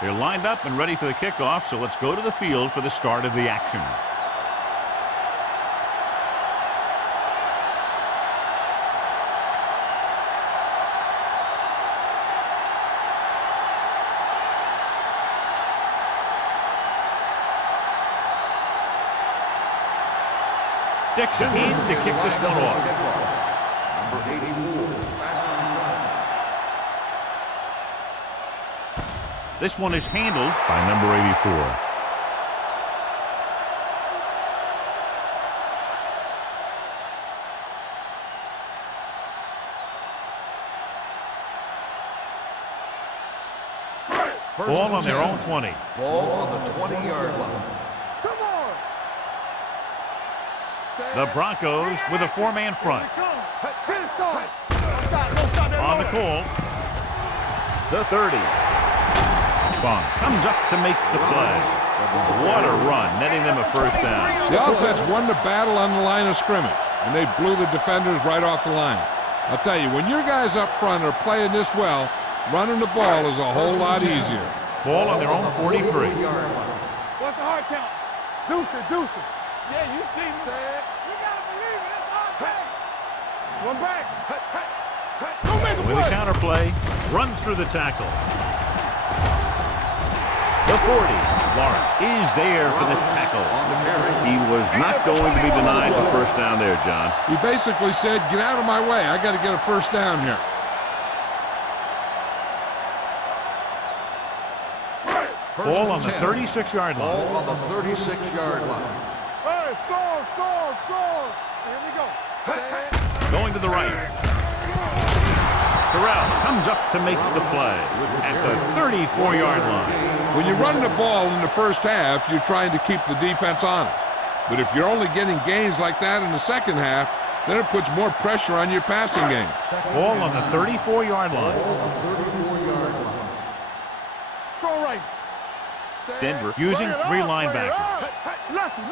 They're lined up and ready for the kickoff, so let's go to the field for the start of the action. Dixon in to kick this one off. Number 84. This one is handled by number 84. Ball on their own 20. Ball on the 20-yard line. Come on. The Broncos with a four-man front. On the call. The 30. Bond comes up to make the play. What a run, netting them a first down. The offense won the battle on the line of scrimmage, and they blew the defenders right off the line. I'll tell you, when your guys up front are playing this well, running the ball is a whole lot easier. Ball on their own 43. What's the hard count? Deuce it, deuce it. Yeah, you see me. You gotta believe it. It's hard play. One back. Don't make a With play. a counterplay, runs through the tackle. The 40. Lawrence is there for the tackle. He was not going to be denied the first down there, John. He basically said, get out of my way. I got to get a first down here. Ball on the 36-yard line. Ball on the 36-yard line. Hey, score. Here we go. Going to the right. Terrell comes up to make the play at the 34-yard line. When you run the ball in the first half, you're trying to keep the defense honest. But if you're only getting gains like that in the second half, then it puts more pressure on your passing game. Ball on the 34-yard line. Throw right. Denver using three linebackers. Lucky.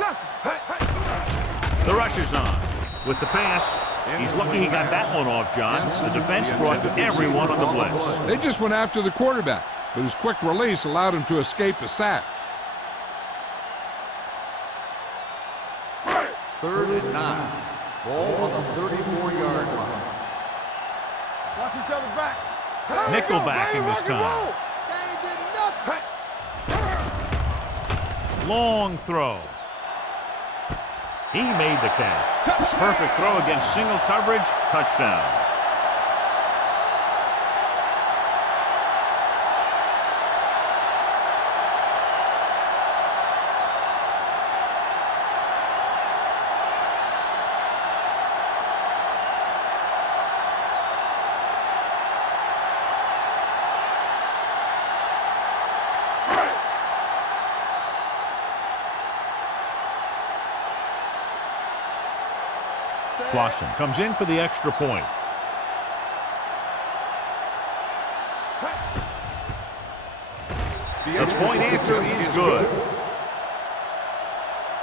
The rush is on. With the pass, he's lucky he got that one off, John. The defense brought everyone on the blitz. They just went after the quarterback, but his quick release allowed him to escape a sack. 3rd and 9. Ball on the 34-yard line. Watch each other back. Nickel backing this time. Long throw. He made the catch. Perfect throw against single coverage. Touchdown. Clausen comes in for the extra point. The point after is good.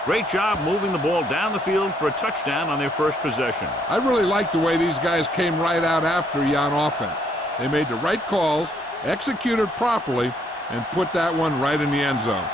Great job moving the ball down the field for a touchdown on their first possession. I really like the way these guys came right out after you on offense. They made the right calls, executed properly, and put that one right in the end zone.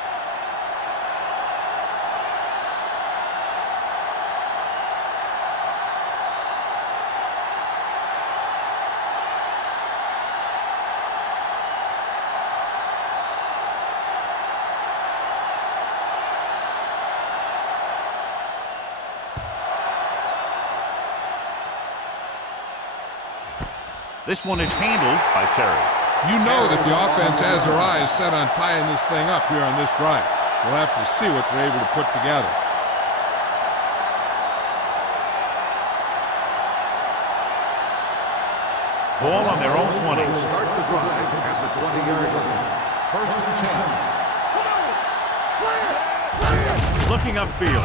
This one is handled by Terry. You know that the offense has their eyes set on tying this thing up here on this drive. We'll have to see what they're able to put together. Ball on their own 20. Start the drive at the 20-yard line. 1st and 10. Looking upfield.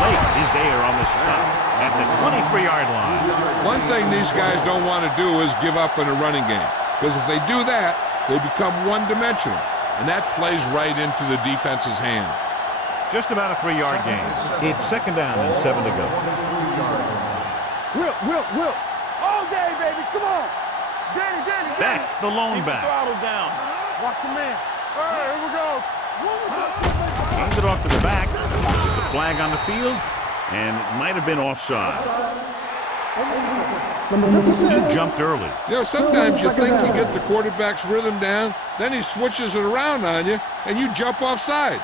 Lake is there on the stop at the 23-yard line. One thing these guys don't want to do is give up in a running game, because if they do that, they become one-dimensional, and that plays right into the defense's hands. Just about a 3-yard gain. It's 2nd down and 7 to go. Will. All day, baby. Come on. Danny. Back, the lone back. Throttle down. Watch your man. Here we go. Hands it off to the back. There's a flag on the field, and it might have been offside. He jumped early. You know, sometimes you think you get the quarterback's rhythm down, then he switches it around on you, and you jump off sides.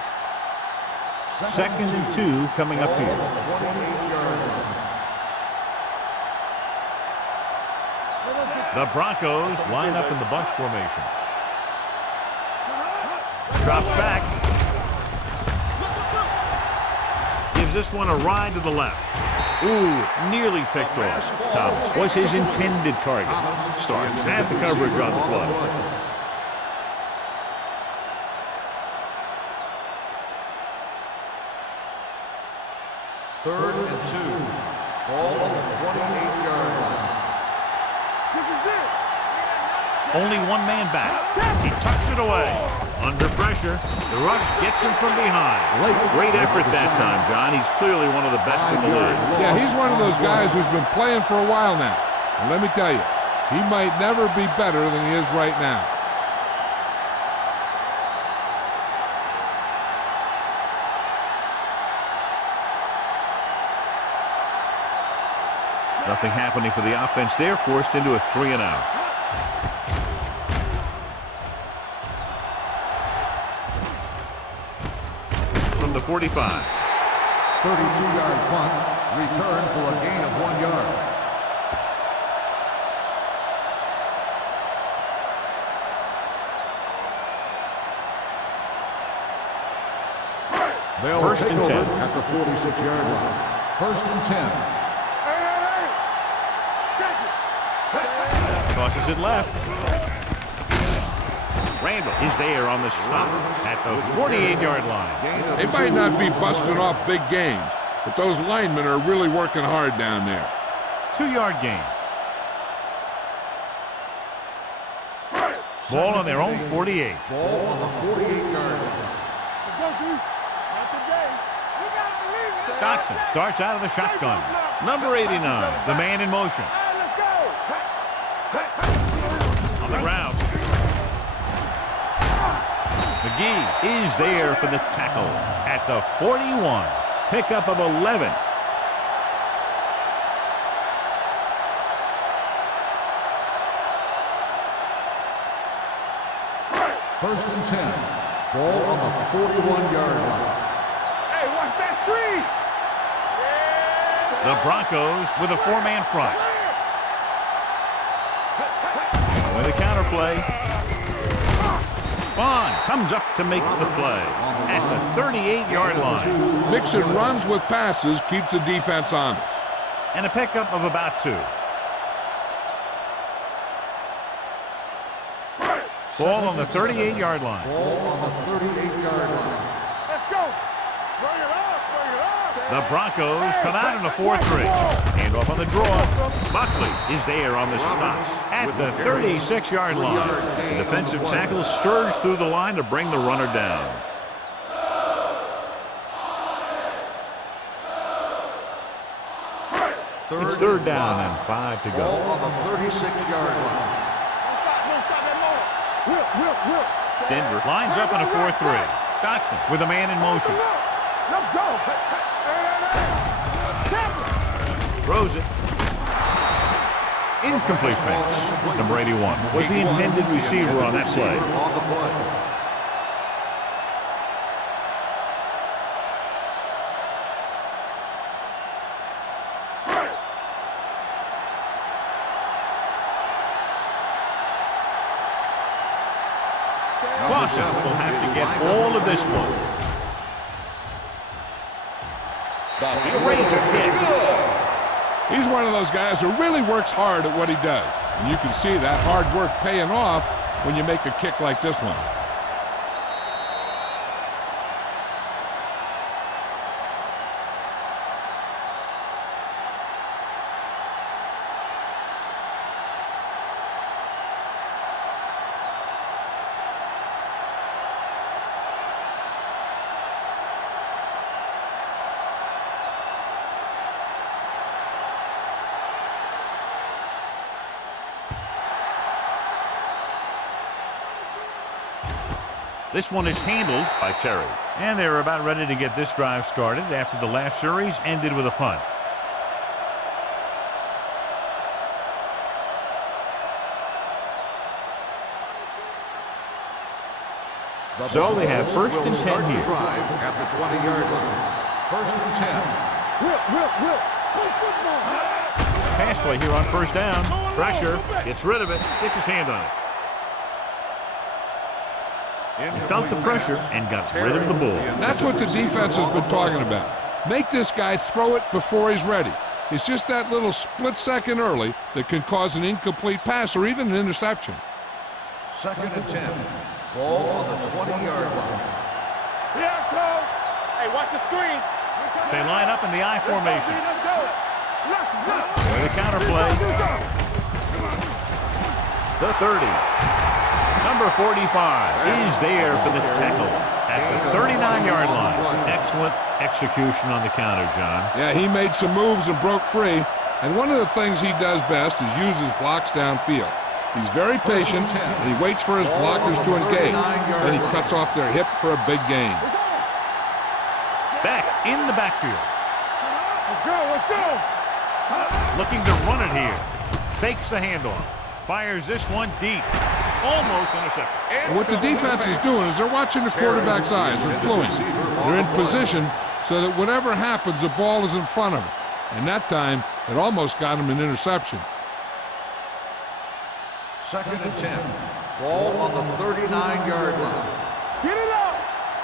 2nd and 2 coming up here. The Broncos line up in the bunch formation. Drops back. Gives this one a ride to the left. Ooh, nearly picked off. Thomas was his intended target. Starks had the coverage on the play. Third and 2. Ball on the 28-yard line. This is it. Only one man back. He tucks it away. Under pressure, the rush gets him from behind. Great effort that time, John. He's clearly one of the best in the league. Yeah, he's one of those guys who's been playing for a while now. And let me tell you, he might never be better than he is right now. Nothing happening for the offense there, forced into a 3-and-out. From the 45. 32-yard punt, return for a gain of 1 yard. They'll First take and over 10. at the 46-yard line. First and 10. Tosses it left. Randall is there on the stop at the 48-yard line. They might not be busting off big games, but those linemen are really working hard down there. 2-yard gain. Ball on their own 48. Ball on the 48-yard line. Let's go, dude. Not today. You gotta believe it. Dotson starts out of the shotgun. Number 89, the man in motion. Hey, let's go. On the ground. McGee is there for the tackle at the 41. Pickup of 11. First and 10. Ball on the 41-yard line. Hey, watch that screen. The Broncos with a 4-man front. With a counterplay. Vaughn comes up to make the play at the 38-yard line. Mixing runs with passes keeps the defense honest. And a pickup of about 2. Ball on the 38-yard line. Ball on the 38-yard line. Let's go. Bring it up. Bring it up. The Broncos come out in a 4-3. Hand off on the draw. Buckley is there on the stop at the 36-yard line. The defensive tackle surged through the line to bring the runner down. It's third down and 5 to Ball go. on the 36-yard line. Don't stop that motor. Whip. Denver lines up in a 4-3. Dotson with a man in motion. Let's go. Throws it. Incomplete pass. Number 81 was the intended receiver on that play. On the play. Clausen will have to get all of this one. Ready to kick. He's one of those guys who really works hard at what he does. And you can see that hard work paying off when you make a kick like this one. This one is handled by Terry. And they're about ready to get this drive started after the last series ended with a punt. So they have first and 10 here. Drive at the 20-yard line. First and 10. Will. Play football. Pass play here on first down. Pressure. Gets rid of it. Gets his hand on it. He felt the pressure and got rid of the ball. That's what the defense has been talking about. Make this guy throw it before he's ready. It's just that little split second early that can cause an incomplete pass or even an interception. Second and 10. Ball on the 20-yard line. Here I come. Hey, watch the screen. They line up in the I formation. Let's go. With a counter play. The 30. Number 45 is there for the tackle at the 39-yard line. Excellent execution on the counter, John. Yeah, he made some moves and broke free. And one of the things he does best is use his blocks downfield. He's very patient, and he waits for his blockers to engage. Then he cuts off their hip for a big gain. Back in the backfield. Let's go. Looking to run it here. Fakes the handoff. Fires this one deep. Almost intercepted. And what the defense is doing is they're watching the quarterback's eyes. They're gluing. They're in position so that whatever happens, the ball is in front of him. And that time, it almost got him an interception. Second and 10. Ball on the 39-yard line. Get it up.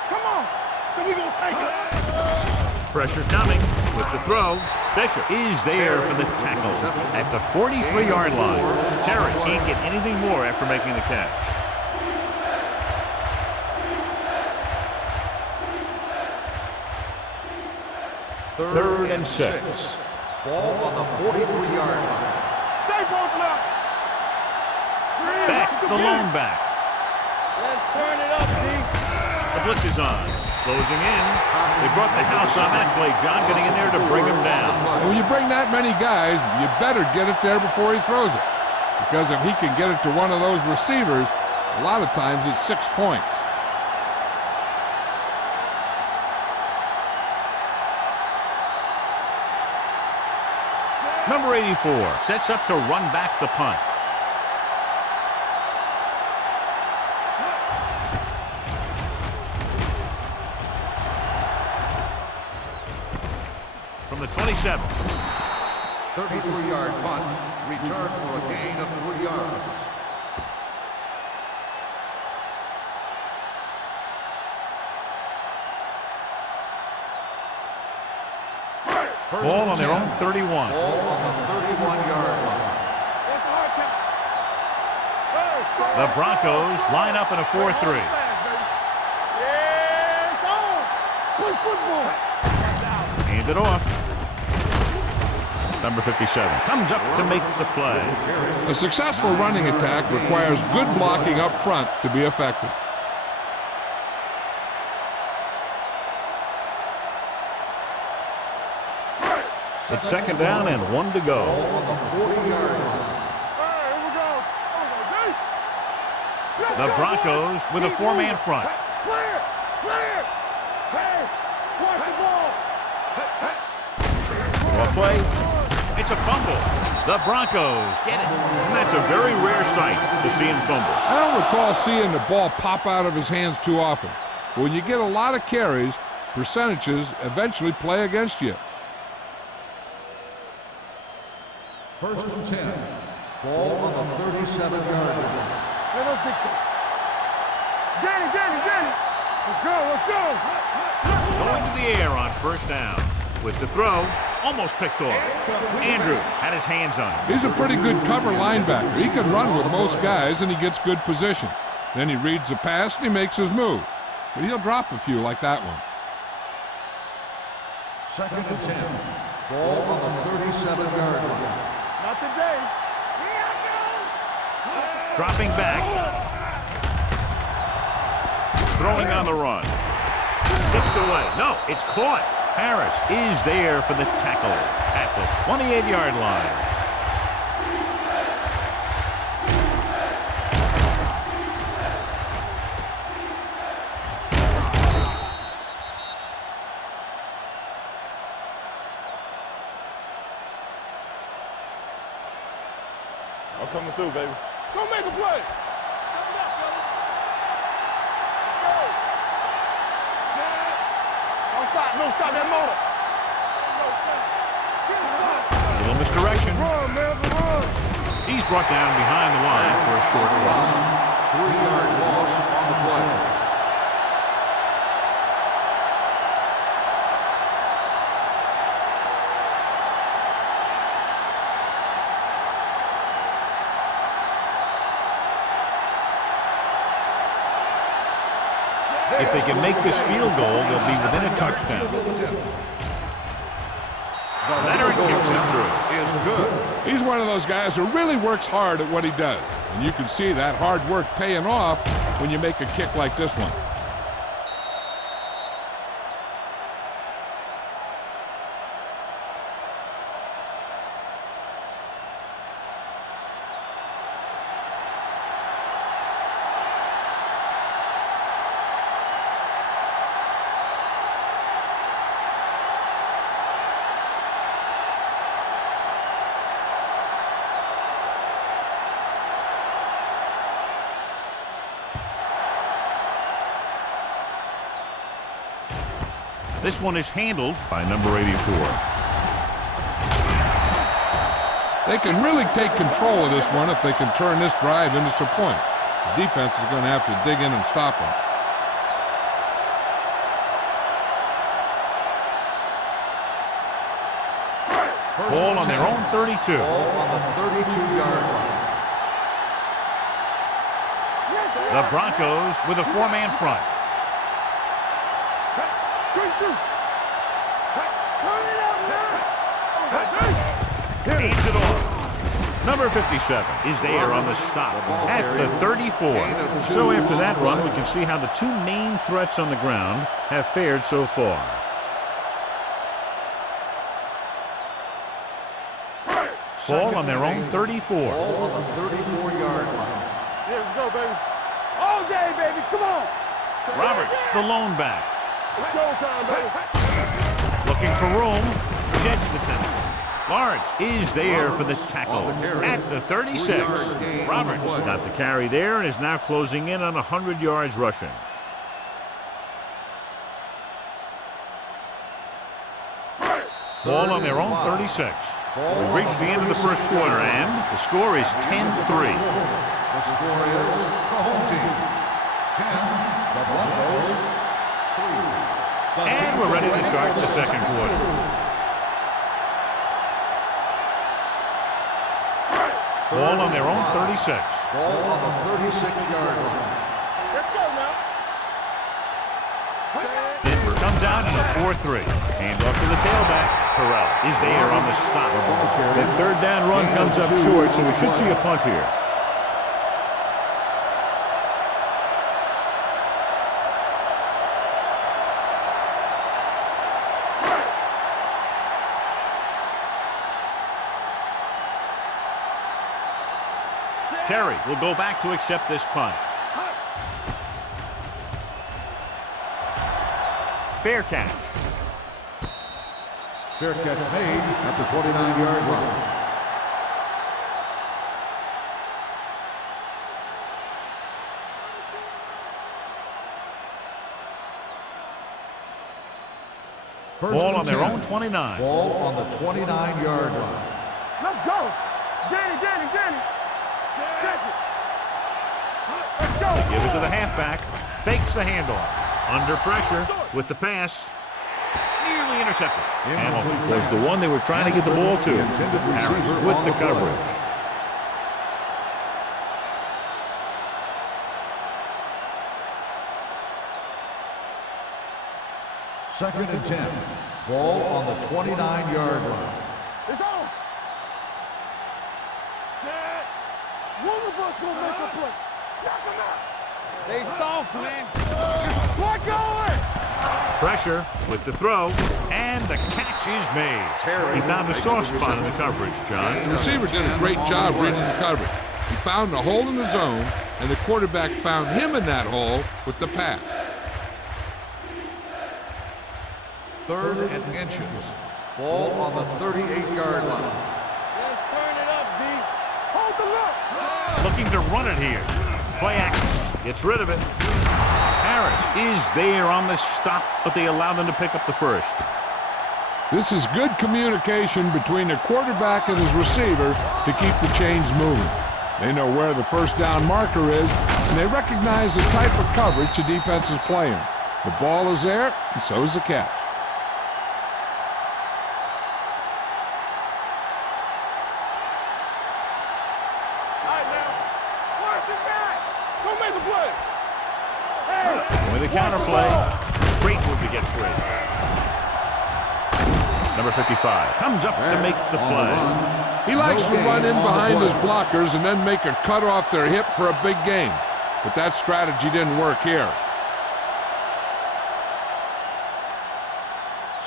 Come on. So we gonna take it. Pressure coming with the throw. Bishop is there for the tackle at the 43-yard line. Terry can't get anything more after making the catch. Third and 6. Ball on the 43-yard line. Stay both left. Back, the lone back. Let's turn it up, D. The blitz is on. Closing in. They brought the house on that play, John, getting in there to bring him down. And when you bring that many guys, you better get it there before he throws it. Because if he can get it to one of those receivers, a lot of times it's 6 points. Number 84 sets up to run back the punt. From the 27. 33-yard punt. Return for a gain of 3 yards. Ball on their own 31. Ball on the 31-yard line. The Broncos line up in a 4-3. Yeah, it's on. Play football. Hand it off. Number 57 comes up to make the play. A successful running attack requires good blocking up front to be effective. It's second down and 1 to go. Ball on the 40-yard line. The Broncos with a 4-man front. Clear. Hey, watch the ball. Well play. It's a fumble. The Broncos get it. And that's a very rare sight to see him fumble. I don't recall seeing the ball pop out of his hands too often. But when you get a lot of carries, percentages eventually play against you. First and 10. Ball on the 37-yard line. Let us dictate. Danny. Let's go. Going to the air on first down. With the throw, almost picked off. Andrews had his hands on him. He's a pretty good cover linebacker. He can run with most guys, and he gets good position. Then he reads the pass, and he makes his move. But he'll drop a few like that one. Second and 10. Ball on the 37-yard line. Not today. Dropping back. Throwing on the run. Tipped away. No, it's caught. Harris is there for the tackle at the 28-yard line. I'm coming through, baby. Go make a play. Don't stop that motor. A little misdirection. Run, man, run. He's brought down behind the line for a short loss. 3-yard loss on the play. If they can make this field goal, they'll be within a touchdown. Leonard kicks it through. Is good. He's one of those guys who really works hard at what he does. And you can see that hard work paying off when you make a kick like this one. This one is handled by number 84. They can really take control of this one if they can turn this drive into some points. The defense is going to have to dig in and stop them. Ball on their own 32. Ball on the 32-yard line. The Broncos with a four-man front. Hands it off. Number 57 is there on the stop at the 34. So after that run, we can see how the two main threats on the ground have fared so far. Ball on their own 34. Ball on the 34-yard line. Yeah, let's go, baby. All day, baby. Come on. Roberts, the lone back. Showtime, baby. Looking for room. Jets the penalty. Lawrence is there for the tackle at the 36. Roberts got the carry there and is now closing in on 100 yards rushing. Ball on their own 36. We've reached the end of the first quarter, and the score is 10-3. The score is the home team 10, the Broncos 3. And we're ready to start the second quarter. Ball on their own 36. Ball on the 36-yard line. Let's go now. Denver comes out in a 4-3. Hand off to the tailback. Terrell is there on the stop. That third down run comes up short, so we should see a punt here. Terry will go back to accept this punt. Fair catch. Fair catch made at the 29-yard line. Ball on their own 29. Ball on the 29-yard line. Let's go. Danny. Check it. Let's go. Give it to the halfback. Fakes the handoff. Under pressure with the pass. Nearly intercepted. Hamilton was the one they were trying to get the ball to. Harris with the coverage. Second and 10. Ball on the 29-yard line. It's on. Set. One of us will make a play. Knock him out. They soft, man. What going? Pressure with the throw, and the catch is made. He found a soft spot in the coverage, John. The receiver did a great job reading the coverage. He found a hole in the zone, and the quarterback found him in that hole with the pass. Third and inches. Ball on the 38-yard line. Let's turn it up, D. Hold the look. to run it here. Play action. Gets rid of it. Harris is there on the stop, but they allow them to pick up the first. This is good communication between the quarterback and his receiver to keep the chains moving. They know where the first down marker is, and they recognize the type of coverage the defense is playing. The ball is there, and so is the catch. With a counter play, great move to get free. Number 55 comes up to make the play. He likes to run in behind his blockers and then make a cut off their hip for a big gain. But that strategy didn't work here.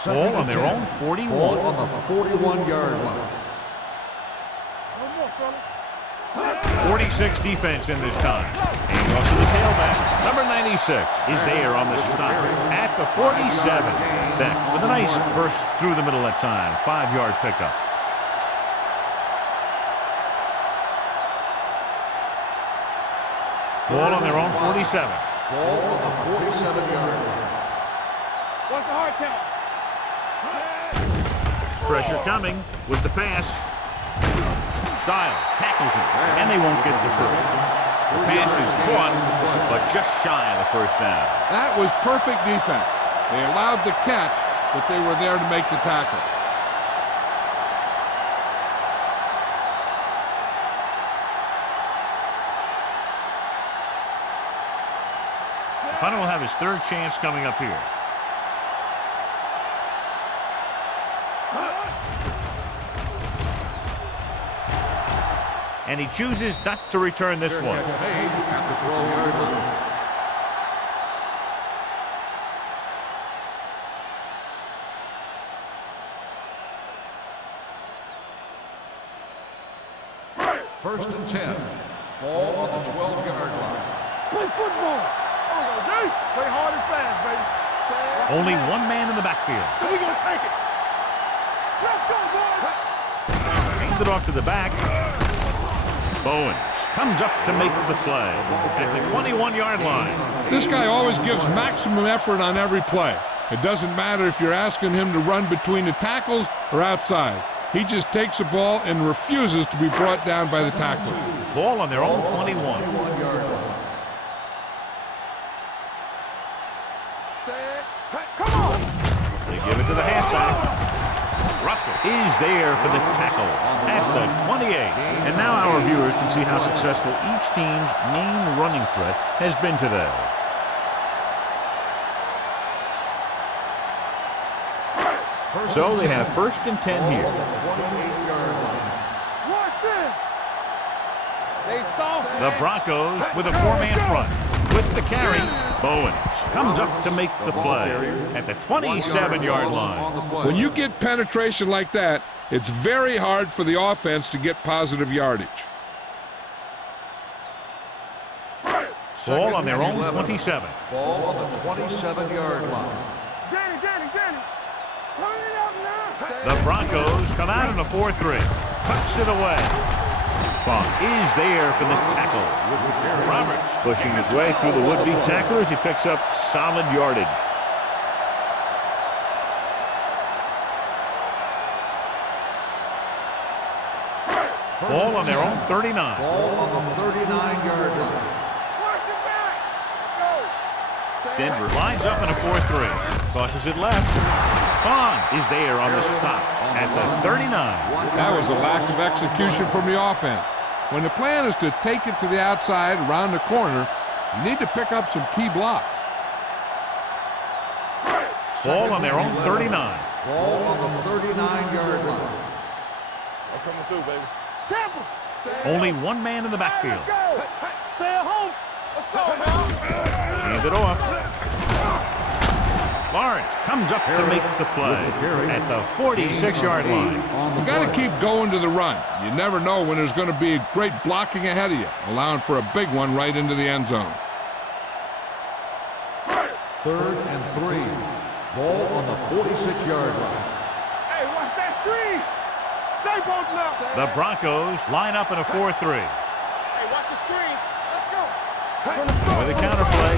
Ball on their own 41. Ball on the 41-yard line. 46 defense in this time. Handing off to the tailback. Number 96 is there on the stop at the 47. Beck with a nice burst through the middle at time. 5-yard pickup. Ball on their own 47. Ball on the 47-yard line. What's the hard count? Pressure coming with the pass. Styles tackles him, and they won't get the first. The pass is caught, but just shy of the first down. That was perfect defense. They allowed the catch, but they were there to make the tackle. The punter will have his third chance coming up here. And he chooses not to return this one. Made at the 12-yard line. First and 10. Ball on the 12-yard line. Play football. Play hard and fast, baby. Only one man in the backfield. So we gonna take it. Let's go, boys. Hands it off to the back. Bowens comes up to make the play at the 21-yard line. This guy always gives maximum effort on every play. It doesn't matter if you're asking him to run between the tackles or outside. He just takes the ball and refuses to be brought down by the tackler. Ball on their own 21. Come on. They give it to the halfback. Russell is there for the tackle at the 28. And now our viewers can see how successful each team's main running threat has been today. So they have first and 10 here. The Broncos with a 4-man front. With the carry, Bowens comes up to make the play at the 27-yard line. When you get penetration like that, it's very hard for the offense to get positive yardage. Ball on their own 27. Ball on the 27-yard line. Danny. Turn it up now. The Broncos come out in a 4-3. Tucks it away. Funk is there for the tackle. Roberts pushing his way through the would-be tackler as he picks up solid yardage. Ball on their own 39. Ball on the 39-yard line. Denver lines up in a 4-3. Tosses it left. Fong is there on the stop at the 39. That was a lack of execution from the offense. When the plan is to take it to the outside, around the corner, you need to pick up some key blocks. Ball on their own 39. Ball on the 39-yard line. I'm coming through, baby. Temple. Only one man in the backfield. Stay at home. Let's go, man. Hands it off. Lawrence comes up to make the play at the 46-yard line. You got to keep going to the run. You never know when there's going to be great blocking ahead of you, allowing for a big one right into the end zone. 3rd and 3. Ball on the 46-yard line. Hey, watch that screen. Stay both left. The Broncos line up in a 4-3. Hey, watch the screen. With a counter play.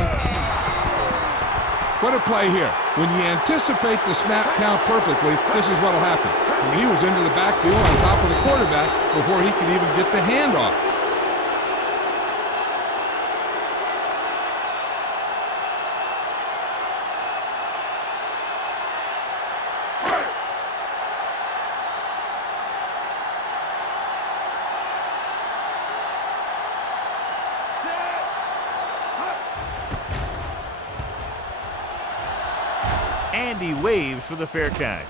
What a play here. When you anticipate the snap count perfectly, this is what will happen. He was into the backfield on top of the quarterback before he could even get the handoff. And he waves for the fair catch.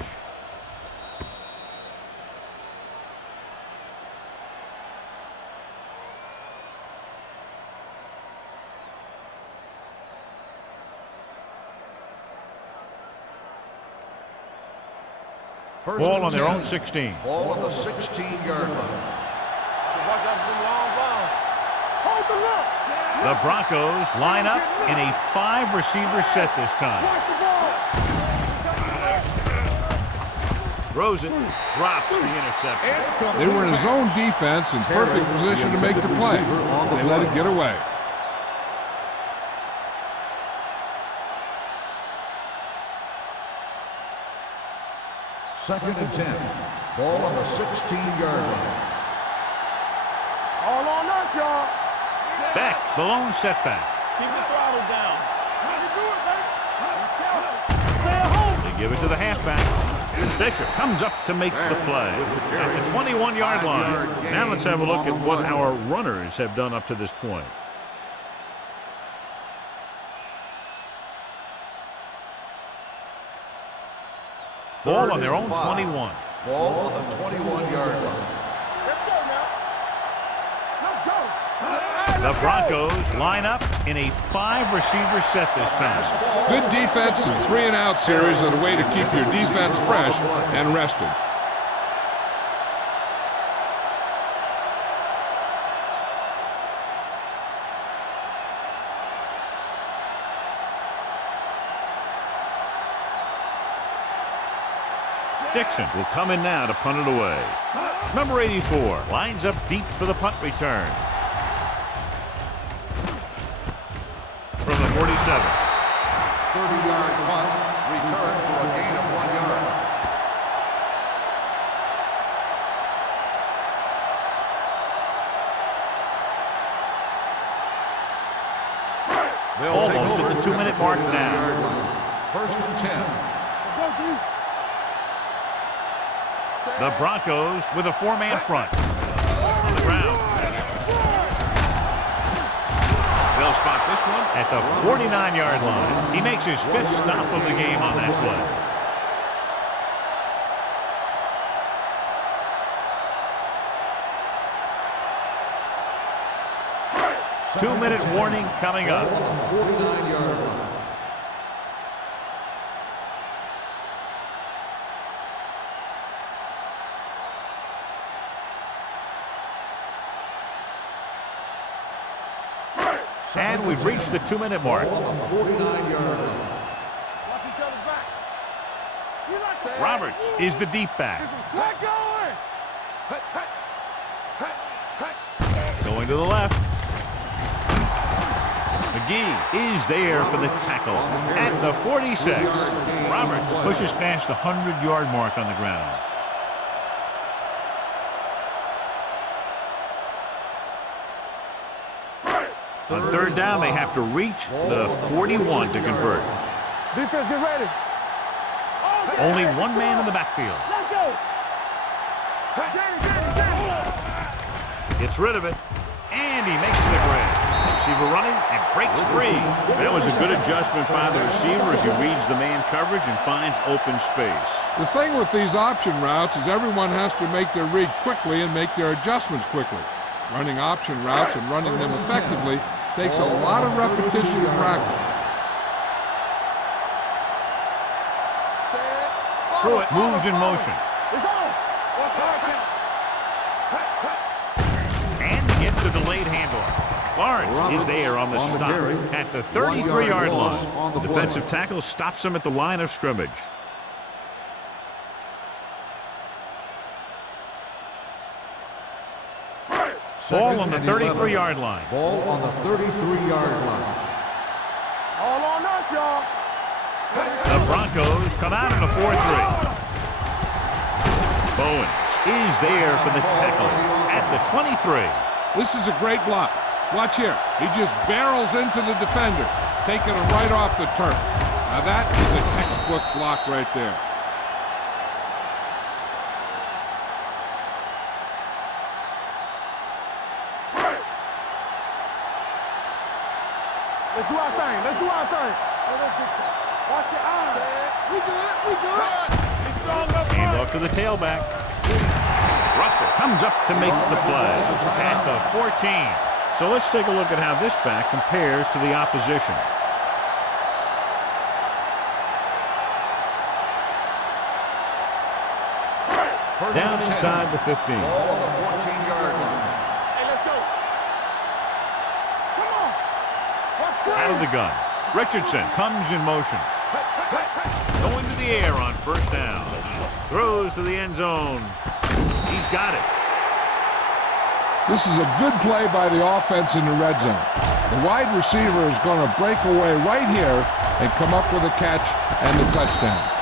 Ball on their own 16. Ball on the 16-yard line. The Broncos line up in a 5-receiver set this time. Throws it, drops the interception. They were in a zone defense in perfect position to make the play. They let it get away. Second and 10. Ball on the 16-yard line. All on us, y'all. Beck, the lone setback. Keep the throttle down. How you do it, baby? They give it to the halfback. Bishop comes up to make the play at the 21-yard line. Now let's have a look at what our runners have done up to this point. Ball on their own 21. Ball on the 21-yard line. Let's go now. Let's go. The Broncos line up in a 5-receiver set this time. Good defense and 3-and-out series are the way to keep your defense fresh and rested. Dixon will come in now to punt it away. Number 84 lines up deep for the punt return. From the 47. 30-yard punt, return for a gain of 1 yard. Almost at the 2-minute mark now. First and 10. The Broncos with a 4-man front. On the ground. They'll spot this one at the 49-yard line. He makes his 5th stop of the game on that play. 2-minute warning coming up. 49-yard line. And we've reached the 2-minute mark. 49-yard line. Watch each other's back. Roberts is the deep back. Let going. Going to the left. McGee is there for the tackle at the 46. Roberts pushes past the 100-yard mark on the ground. On 3rd down, they have to reach the 41 to convert. Defense, get ready. Only one man in the backfield. Let's go. Gets rid of it, and he makes the grab. Receiver running and breaks free. That was a good adjustment by the receiver as he reads the man coverage and finds open space. The thing with these option routes is everyone has to make their read quickly and make their adjustments quickly. Running option routes and running them effectively takes a lot of repetition and practice. Pruitt moves in motion. It's on. What's the hard count? And he gets the delayed handoff. Lawrence is there on the stop at the 33-yard line. The defensive tackle stops him at the line of scrimmage. Ball on the 33-yard line. Ball on the 33-yard line. All on us, y'all. The Broncos come out in a 4-3. Bowens is there for the tackle at the 23. This is a great block. Watch here. He just barrels into the defender, taking him right off the turf. Now that is a textbook block right there. Let's do our thing. Let's do our thing. Watch your eyes. We good. We good. Hand off to the tailback. Russell comes up to make the play at the 14. So let's take a look at how this back compares to the opposition. Down inside the 15. Ball on the 14-yard line. Hey, let's go. Come on. Let's go. Out of the gun. Richardson comes in motion. Going to the air on first down. Throws to the end zone. He's got it. This is a good play by the offense in the red zone. The wide receiver is going to break away right here and come up with a catch and the touchdown.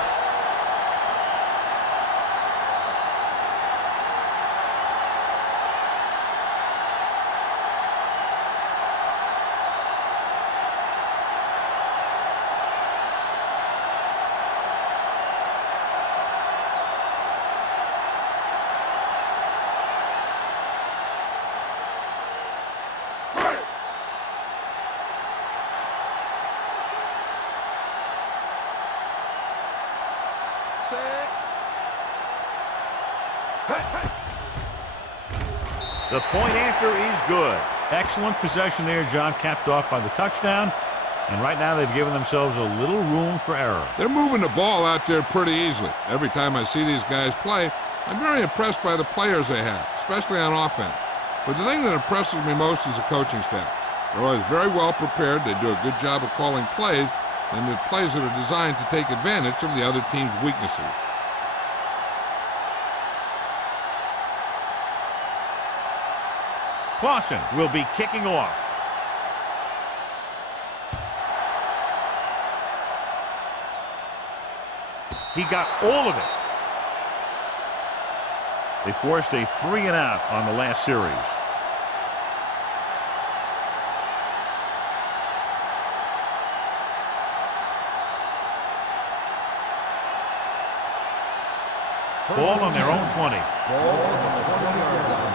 The point after is good. Excellent possession there, John, capped off by the touchdown. And right now they've given themselves a little room for error. They're moving the ball out there pretty easily. Every time I see these guys play, I'm very impressed by the players they have, especially on offense. But the thing that impresses me most is the coaching staff. They're always very well prepared. They do a good job of calling plays, and the plays that are designed to take advantage of the other team's weaknesses. Clausen will be kicking off. He got all of it. They forced a 3-and-out on the last series. Ball on their own 20. Ball on the 20-yard line.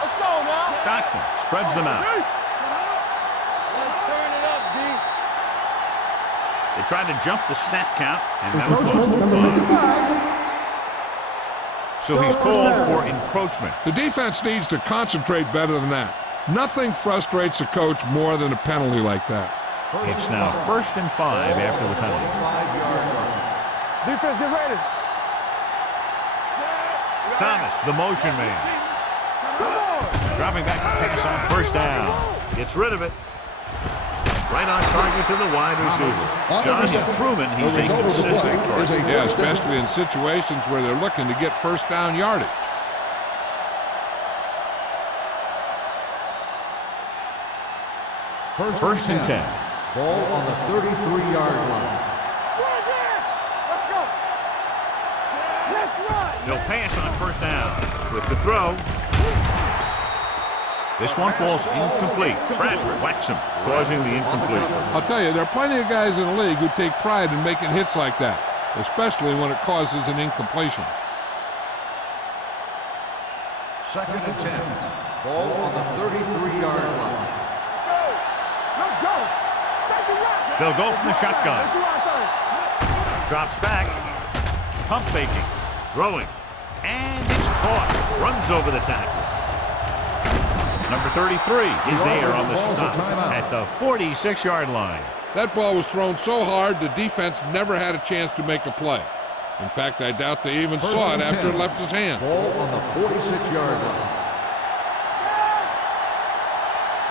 Let's go now. Dotson spreads them out. Let's turn it up, D. They tried to jump the snap count, and that was close to 5. So he's called for encroachment. The defense needs to concentrate better than that. Nothing frustrates a coach more than a penalty like that. It's now 1st and 5 after the penalty. 25-yard line. Defense, get ready. Thomas, the motion man. Dropping back to pass on first down. Gets rid of it. Right on target to the wide receiver. John has proven he's a consistent target. Yeah, especially in situations where they're looking to get first down yardage. First and 10. Ball on the 33-yard line. Let's go. Let's run. He'll pass on first down. With the throw. This one falls incomplete. Bradford whacks him, causing the incompletion. I'll tell you, there are plenty of guys in the league who take pride in making hits like that, especially when it causes an incompletion. 2nd and 10. Ball on the 33-yard line. Let's go. They'll go from the shotgun. Let's do our thing. Drops back. Pump faking. Throwing. And it's caught. Runs over the tackle. Number 33 is there on the stop at the 46-yard line. That ball was thrown so hard the defense never had a chance to make a play. In fact, I doubt they even saw it after it left his hand. Ball on the 46-yard line.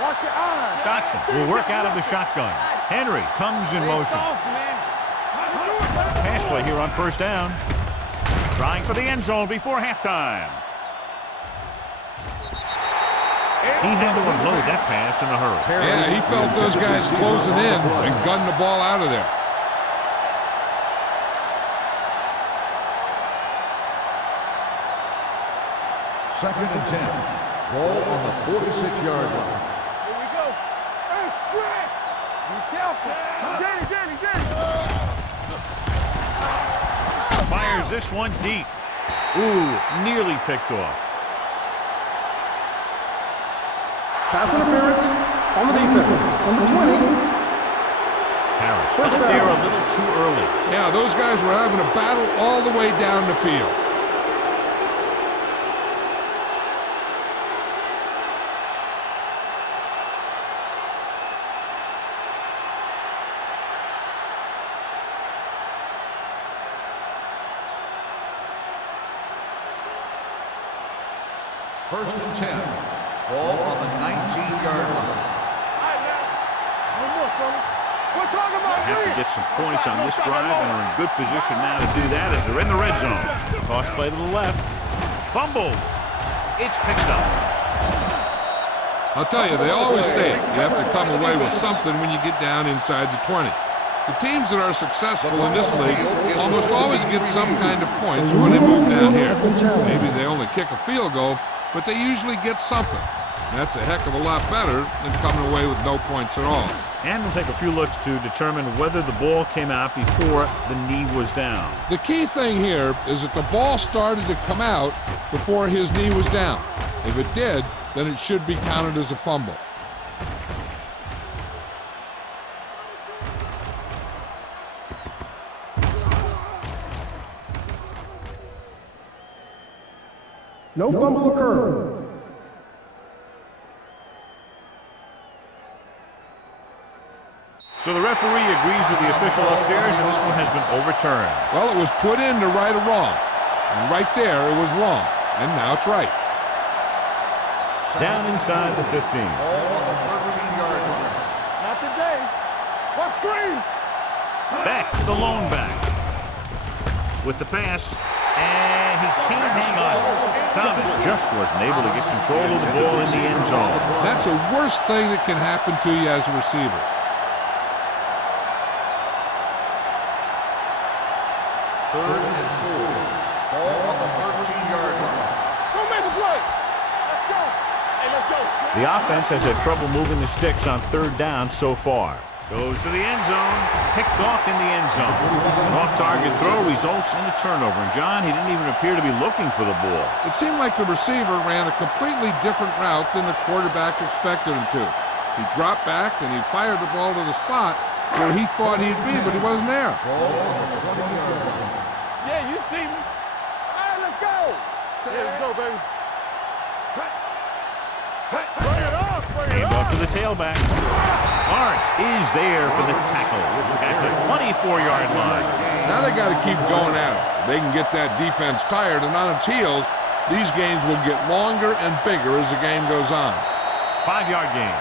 Watch your eyes. Dotson will work out of the shotgun. Henry comes in motion. Pass play here on first down. Trying for the end zone before halftime. He had to unload that pass in a hurry. Yeah, he felt those guys closing in and gunned the ball out of there. Second and 10. Ball on the 46-yard line. Here we go. Hey, stretch. Be careful. Get it. Fires this one deep. Ooh, nearly picked off. Pass interference on the defense. Number 20. Harris First got there down. a little too early. Yeah, those guys were having a battle all the way down the field. First and 10. Ball on the 19-yard line. All right, now. One more, fella. We're talking about Have to get some points on this drive and are in good position now to do that as they're in the red zone. Toss play to the left. Fumbled. It's picked up. I'll tell you, they always say it. You have to come away with something when you get down inside the 20. The teams that are successful in this league almost always get some kind of points when they move down here. Maybe they only kick a field goal, but they usually get something. That's a heck of a lot better than coming away with no points at all. And we'll take a few looks to determine whether the ball came out before the knee was down. The key thing here is that the ball started to come out before his knee was down. If it did, then it should be counted as a fumble. No fumble occurred. So the referee agrees with the official upstairs, and this one has been overturned. Well, it was put in to right a wrong. And right there, it was wrong. And now it's right. Down inside the 15. Ball on the 13-yard line. Not today. What screen? Beck, the lone back. With the pass, and he can't hang on. Thomas just wasn't able to get control of the ball in the end zone. That's the worst thing that can happen to you as a receiver. Third and 4. Ball on the 13-yard line. Go make a play. Let's go. Hey, let's go. The offense has had trouble moving the sticks on third down so far. Goes to the end zone, picked off in the end zone. An off-target throw results in a turnover. And John, he didn't even appear to be looking for the ball. It seemed like the receiver ran a completely different route than the quarterback expected him to. He dropped back and he fired the ball to the spot where he thought he'd be, but he wasn't there. Ball on the 20-yard line. Yeah, you see me. All right, let's go. Yeah, let's go, baby. Bring it up, bring it Hand off up. to the tailback. Arndt is there for the tackle at the 24-yard line. Now they got to keep going at it. They can get that defense tired and on its heels. These games will get longer and bigger as the game goes on. 5-yard gain.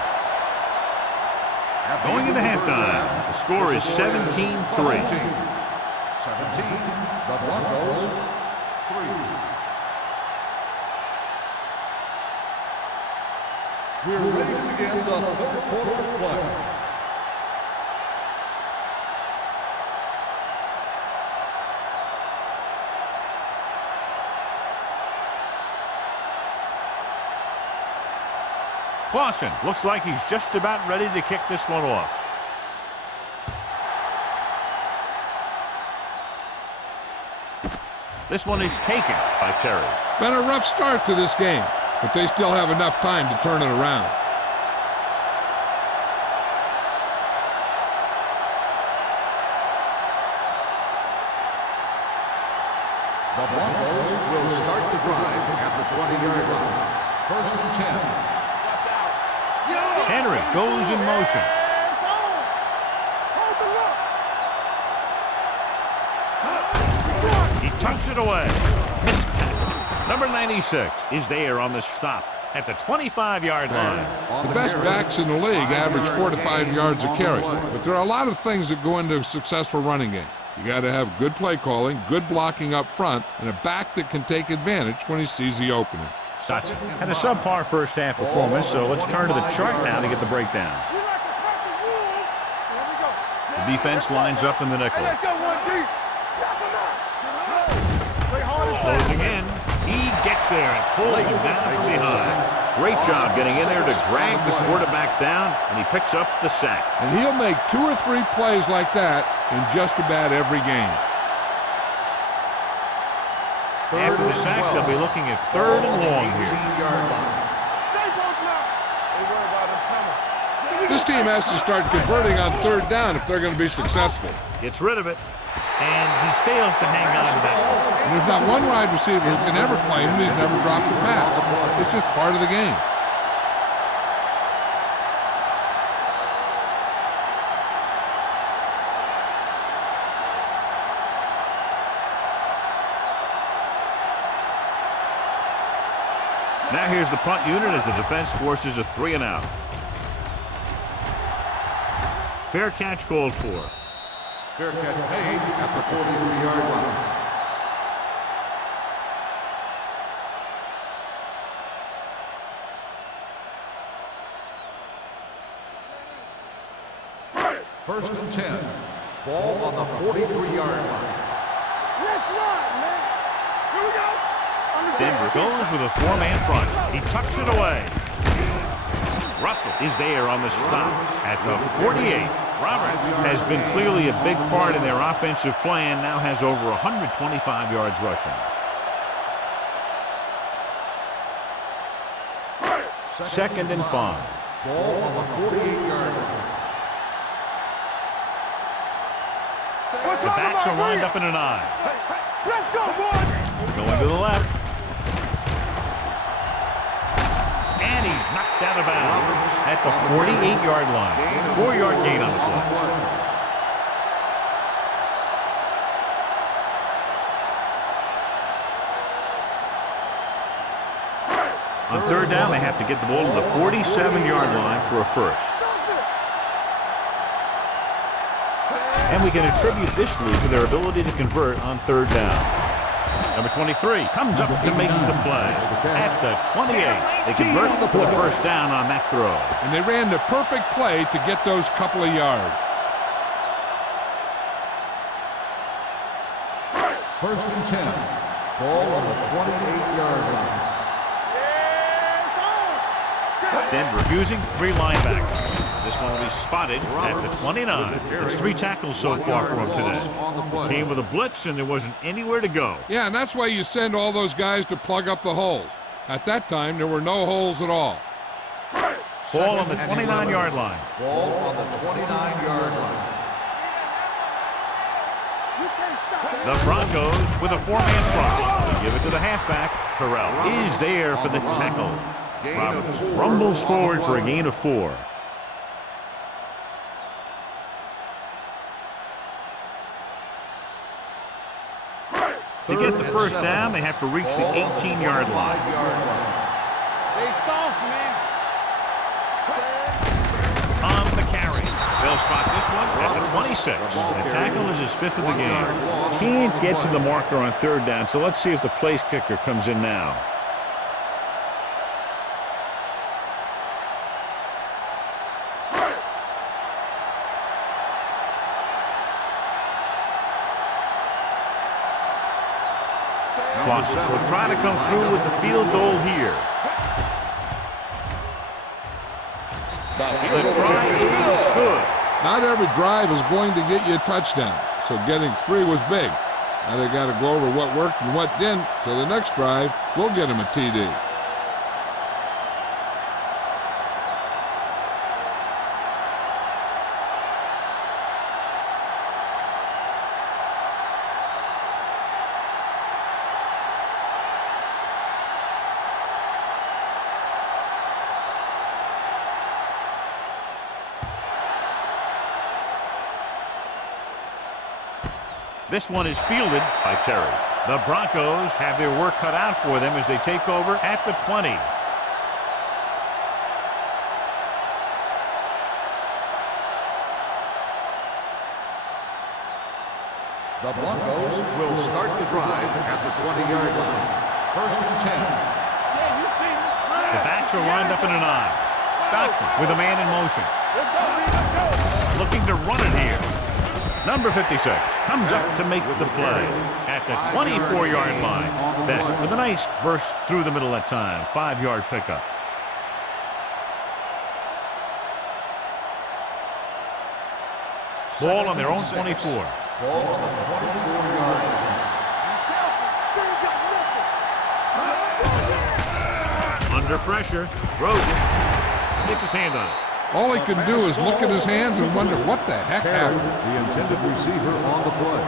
Going into halftime, the score is 17-3. 17. The Broncos 3. We're ready to begin the third quarter of play. Clausen looks like he's just about ready to kick this one off. This one is taken by Terry. Been a rough start to this game, but they still have enough time to turn it around. The Broncos will start the drive at the 20-yard line. First and 10. Henry goes in motion. He tucks it away. Missed tackle. Number 96 is there on the stop at the 25-yard line. The best backs in the league average 4 to 5 yards a carry, but there are a lot of things that go into a successful running game. You got to have good play calling, good blocking up front, and a back that can take advantage when he sees the opening. Dotson had a subpar first half performance, so let's turn to the chart now to get the breakdown. The defense lines up in the nickel. Closing in. He gets there and pulls him down from behind. Great job getting in there to drag the quarterback down, and he picks up the sack. And he'll make 2 or 3 plays like that in just about every game. After the sack, they'll be looking at 3rd and long here. This team has to start converting on 3rd down if they're going to be successful. Gets rid of it, and he fails to hang on to that. And there's not one wide receiver who can ever claim that he's never dropped a pass. It's just part of the game. Now here's the punt unit as the defense forces a 3 and out. Fair catch called for. Fair catch made at the 43-yard line. First and 10. Ball on the 43-yard line. Let's run, man. Here we go. Denver goes with a 4-man front. He tucks it away. Russell is there on the stop at the 48. Roberts has been clearly a big part in their offensive plan, now has over 125 yards rushing. Second and 5. Ball on the 48-yard line. The backs are lined up in an I. Let's go, boys. Going to the left. And he's knocked out of bounds at the 48-yard line. 4-yard gain on the play. On 3rd down, they have to get the ball to the 47-yard line for a first. And we can attribute this lead to their ability to convert on 3rd down. Number 23 comes up to make the play at the 28. They convert for the first down on that throw. And they ran the perfect play to get those couple of yards. First and 10. Ball on the 28-yard line. Denver using 3 linebackers. This one will be spotted at the 29. It's 3 tackles so far for him today. Came with a blitz, and there wasn't anywhere to go. Yeah, and that's why you send all those guys to plug up the holes. At that time, there were no holes at all. Ball on the 29-yard line. Ball on the 29-yard line. The Broncos with a 4-man front. They give it to the halfback. Terrell is there for the tackle. Roberts rumbles forward for a gain of 4. To get the first down, they have to reach the 18-yard line. They soft, man. On the carry. They'll spot this one at the 26. The tackle is his 5th of the game. Can't get to the marker on 3rd down, so let's see if the place kicker comes in now. Will try to come through with the field goal here. The try is good. Not every drive is going to get you a touchdown, so getting 3 was big. Now they got to go over what worked and what didn't, so the next drive will get them a TD. This one is fielded by Terry. The Broncos have their work cut out for them as they take over at the 20. The Broncos will start the drive at the 20-yard line. First and 10. Yeah, you see backs are lined up in an I. Dotson with a man in motion. Let's go, B, let's go. Looking to run it here. Number 56 comes up to make the play at the 24-yard line. Beck with a nice burst through the middle that time. 5-yard pickup. Ball on their own 24. Ball on the 24-yard line. Under pressure, throws it, gets his hand on it. All he can do is look at his hands and wonder what the heck happened. The intended receiver on the play.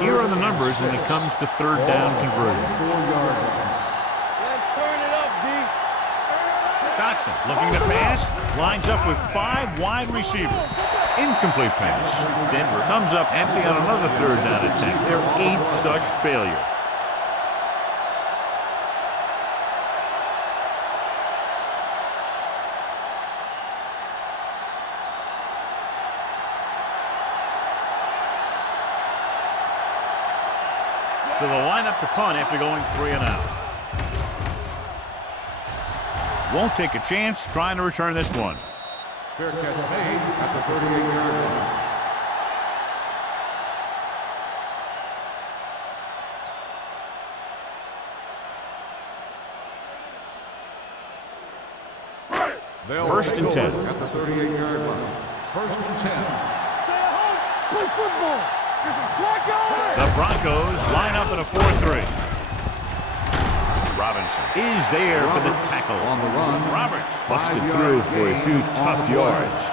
Here are the numbers when it comes to third down conversion. 4-yard line. Let's turn it up, D. Dotson looking to pass, lines up with 5 wide receivers. Incomplete pass. Denver comes up empty on another third down attempt. Their 8th such failure. So they'll line up to punt after going 3 and out. Won't take a chance trying to return this one. Fair catch made at the 38-yard line. First and 10. At the 38-yard line. First and 10. Stay at home. Play football. Get some slack on. The Broncos line up in a 4-3. Robinson is there for the tackle. On the run. Roberts busted through for a few tough yards.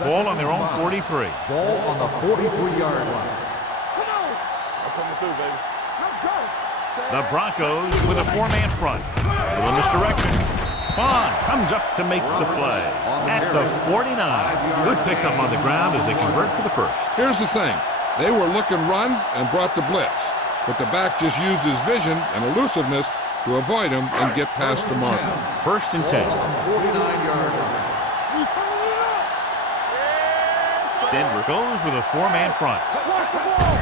Ball on their own 43. Ball on the 43-yard line. Come on. I'm coming through, baby. Let's go. The Broncos with a 4-man front. Little misdirection. Vaughn comes up to make the play at the 49. Good pickup on the ground as they convert for the first. Here's the thing. They were looking run and brought the blitz. But the back just used his vision and elusiveness to avoid him and get past the marker. First and 10. 49-yard line. We turn it up. Denver goes with a 4-man front. Watch the ball.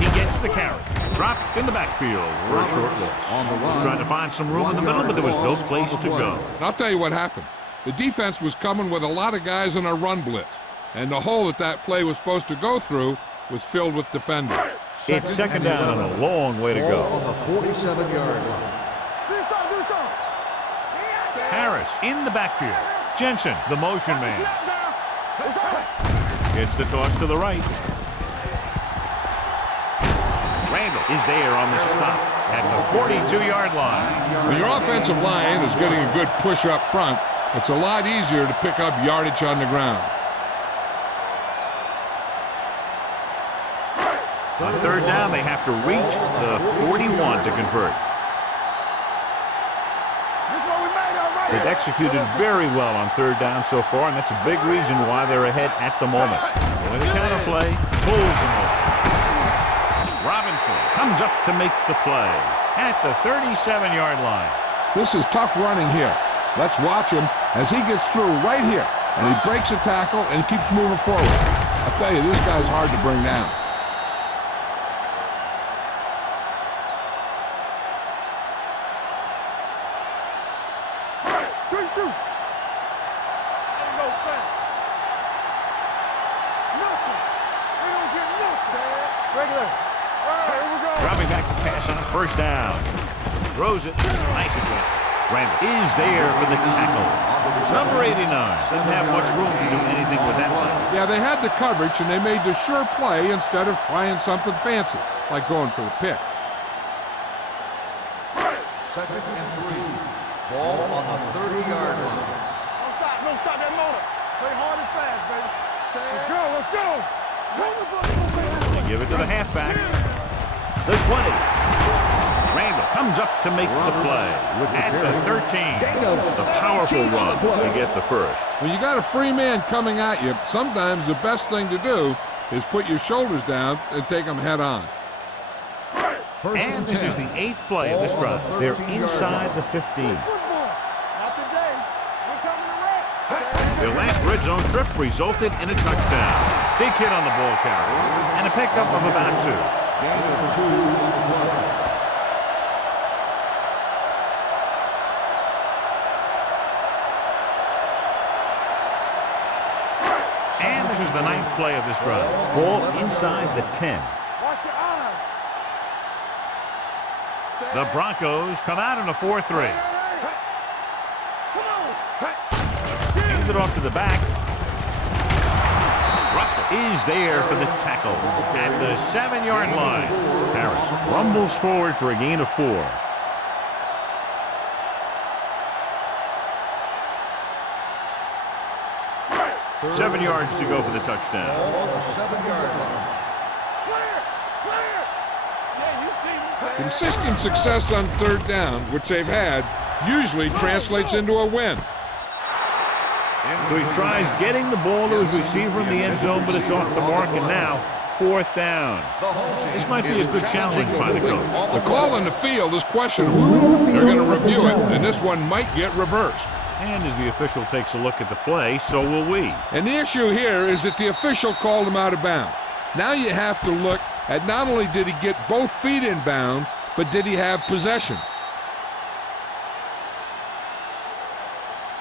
He gets the carry. Dropped in the backfield for a short loss. On the run. Trying to find some room in the middle, but there was no place to go. I'll tell you what happened. The defense was coming with a lot of guys in a run blitz. And the hole that play was supposed to go through was filled with defenders. It's second down and a long way to Ball go. on the 47-yard line. Do something. Harris in the backfield. Jensen, the motion man. It's on. Gets the toss to the right. Randall is there on the stop at the 42-yard line. When your offensive line is getting a good push up front, it's a lot easier to pick up yardage on the ground. On third down, they have to reach the 41 to convert. They've executed very well on third down so far, and that's a big reason why they're ahead at the moment. Going the counterplay, pulls them over. Robinson comes up to make the play at the 37-yard line. This is tough running here. Let's watch him as he gets through right here. And he breaks a tackle and keeps moving forward. I'll tell you, this guy's hard to bring down. Good shoot. Ain't no thing. Nothing. We don't get nothing. Regular. All right, here we go. Dropping back to pass on first down. Throws it. Nice adjustment. Randall is there for the tackle. Number 89. Didn't have much room to do anything with that one. Yeah, they had the coverage, and they made the sure play instead of trying something fancy, like going for the pick. Second and 3. Ball on the 30-yard line. Don't stop that motor. Play hard and fast, baby. Let's go. They give it to the halfback. The 20. Randall comes up to make the play at the 13. A powerful run to get the first. When you got a free man coming at you, sometimes the best thing to do is put your shoulders down and take them head on. And this is the 8th play of this drive. They're inside the 15. Football. Not the Their last red zone trip resulted in a touchdown. Big hit on the ball carrier and a pickup of about 2. Gain of 2. And this is the 9th play of this drive. Ball inside the 10. Watch your eyes. The Broncos come out in a 4-3. Come on. Hand it off to the back. Russell is there for the tackle at the 7-yard line. Harris rumbles forward for a gain of 4. Third 7 yards to go for the touchdown. on the 7-yard line. Clear. Clear. Yeah, you see me. Consistent success on 3rd down, which they've had, usually translates into a win. So he tries getting the ball to his receiver in the end zone, but it's off the mark, and now 4th down. This might be a good challenge by the coach. The call on the field is questionable. They're going to review it, and this one might get reversed. And as the official takes a look at the play, so will we. And the issue here is that the official called him out of bounds. Now you have to look at not only did he get both feet in bounds, but did he have possession?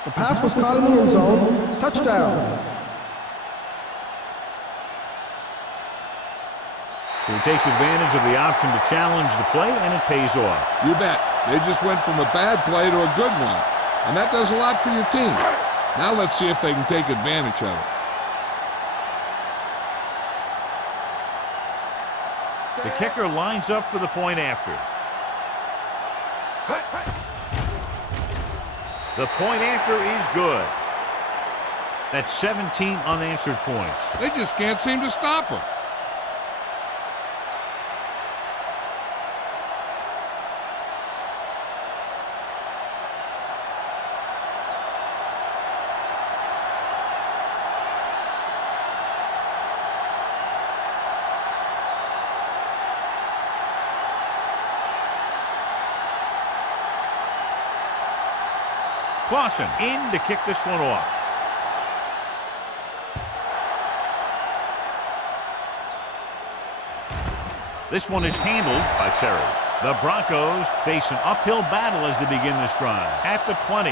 The pass was caught in the end zone. Touchdown. So he takes advantage of the option to challenge the play, and it pays off. You bet. They just went from a bad play to a good one. And that does a lot for your team. Now let's see if they can take advantage of it. The kicker lines up for the point after. The point after is good. That's 17 unanswered points. They just can't seem to stop him. Clausen in to kick this one off. This one is handled by Terry. The Broncos face an uphill battle as they begin this drive. At the 20.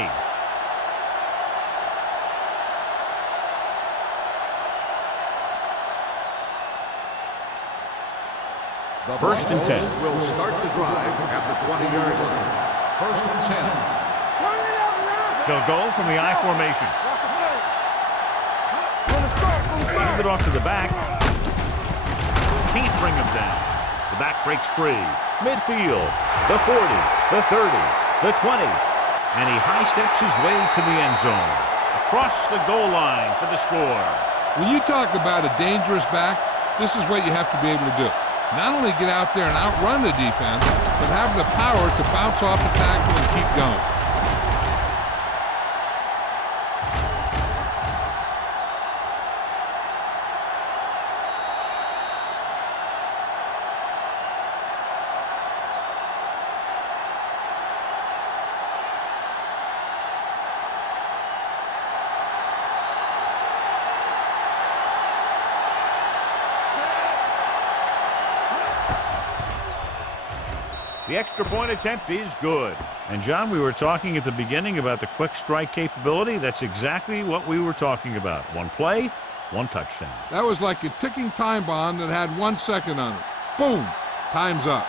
The 1st and 10. Broncos will start the drive at the 20-yard line. 1st and 10. They'll go from the I formation. Hand it off to the back. Can't bring him down. The back breaks free. Midfield. The 40. The 30. The 20. And he high steps his way to the end zone. Across the goal line for the score. When you talk about a dangerous back, this is what you have to be able to do. Not only get out there and outrun the defense, but have the power to bounce off the tackle and keep going. The extra point attempt is good. And John, we were talking at the beginning about the quick strike capability. That's exactly what we were talking about. One play, one touchdown. That was like a ticking time bomb that had 1 second on it. Boom, time's up.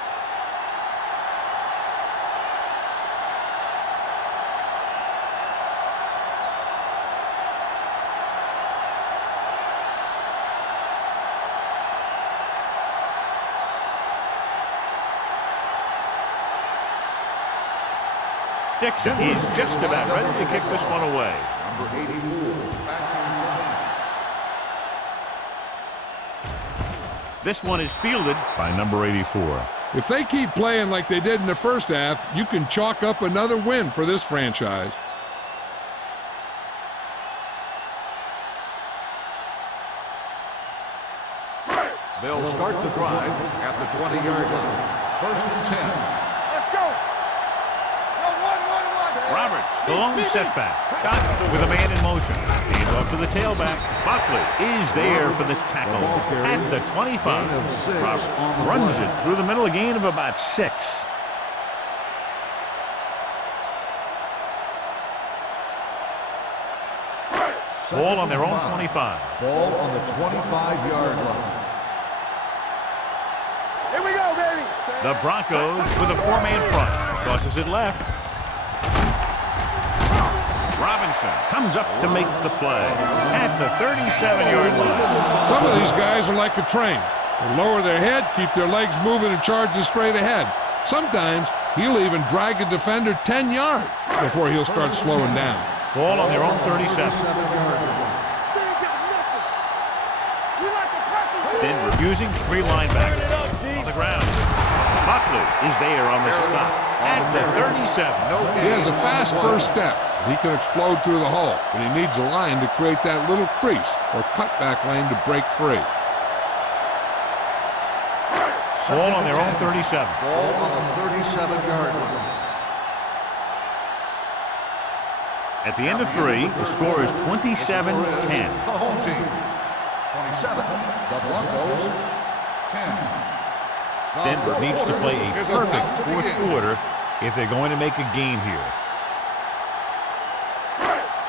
Dixon is just about ready to kick this one away. Number 84, back to This one is fielded by number 84. If they keep playing like they did in the first half, you can chalk up another win for this franchise. They'll start the drive at the 20-yard line. 1st and 10. Let's go. No, one. Roberts The lone setback. Dotson with a man in motion. Hand off to the tailback. Buckley is there for the tackle at the 25. Roberts runs it through the middle, a gain of about 6. Ball on their own 25. Ball on the 25-yard line. Here we go, baby. The Broncos with a 4-man front. Crosses it left. Robinson comes up to make the play at the 37-yard line. Some of these guys are like a train. They lower their head, keep their legs moving, and charge it straight ahead. Sometimes he'll even drag a defender 10 yards before he'll start slowing down. Ball on their own 37. Then refusing 3 linebackers on the ground. Buckley is there on the stop at the 37. He has a fast first step. He can explode through the hole, but he needs a line to create that little crease or cutback lane to break free. Ball on their own 37. Ball on the 37-yard line. At the end of 3, the score is 27-10. The home team, 27. The Broncos, 10. Denver needs to play a perfect fourth quarter if they're going to make a game here.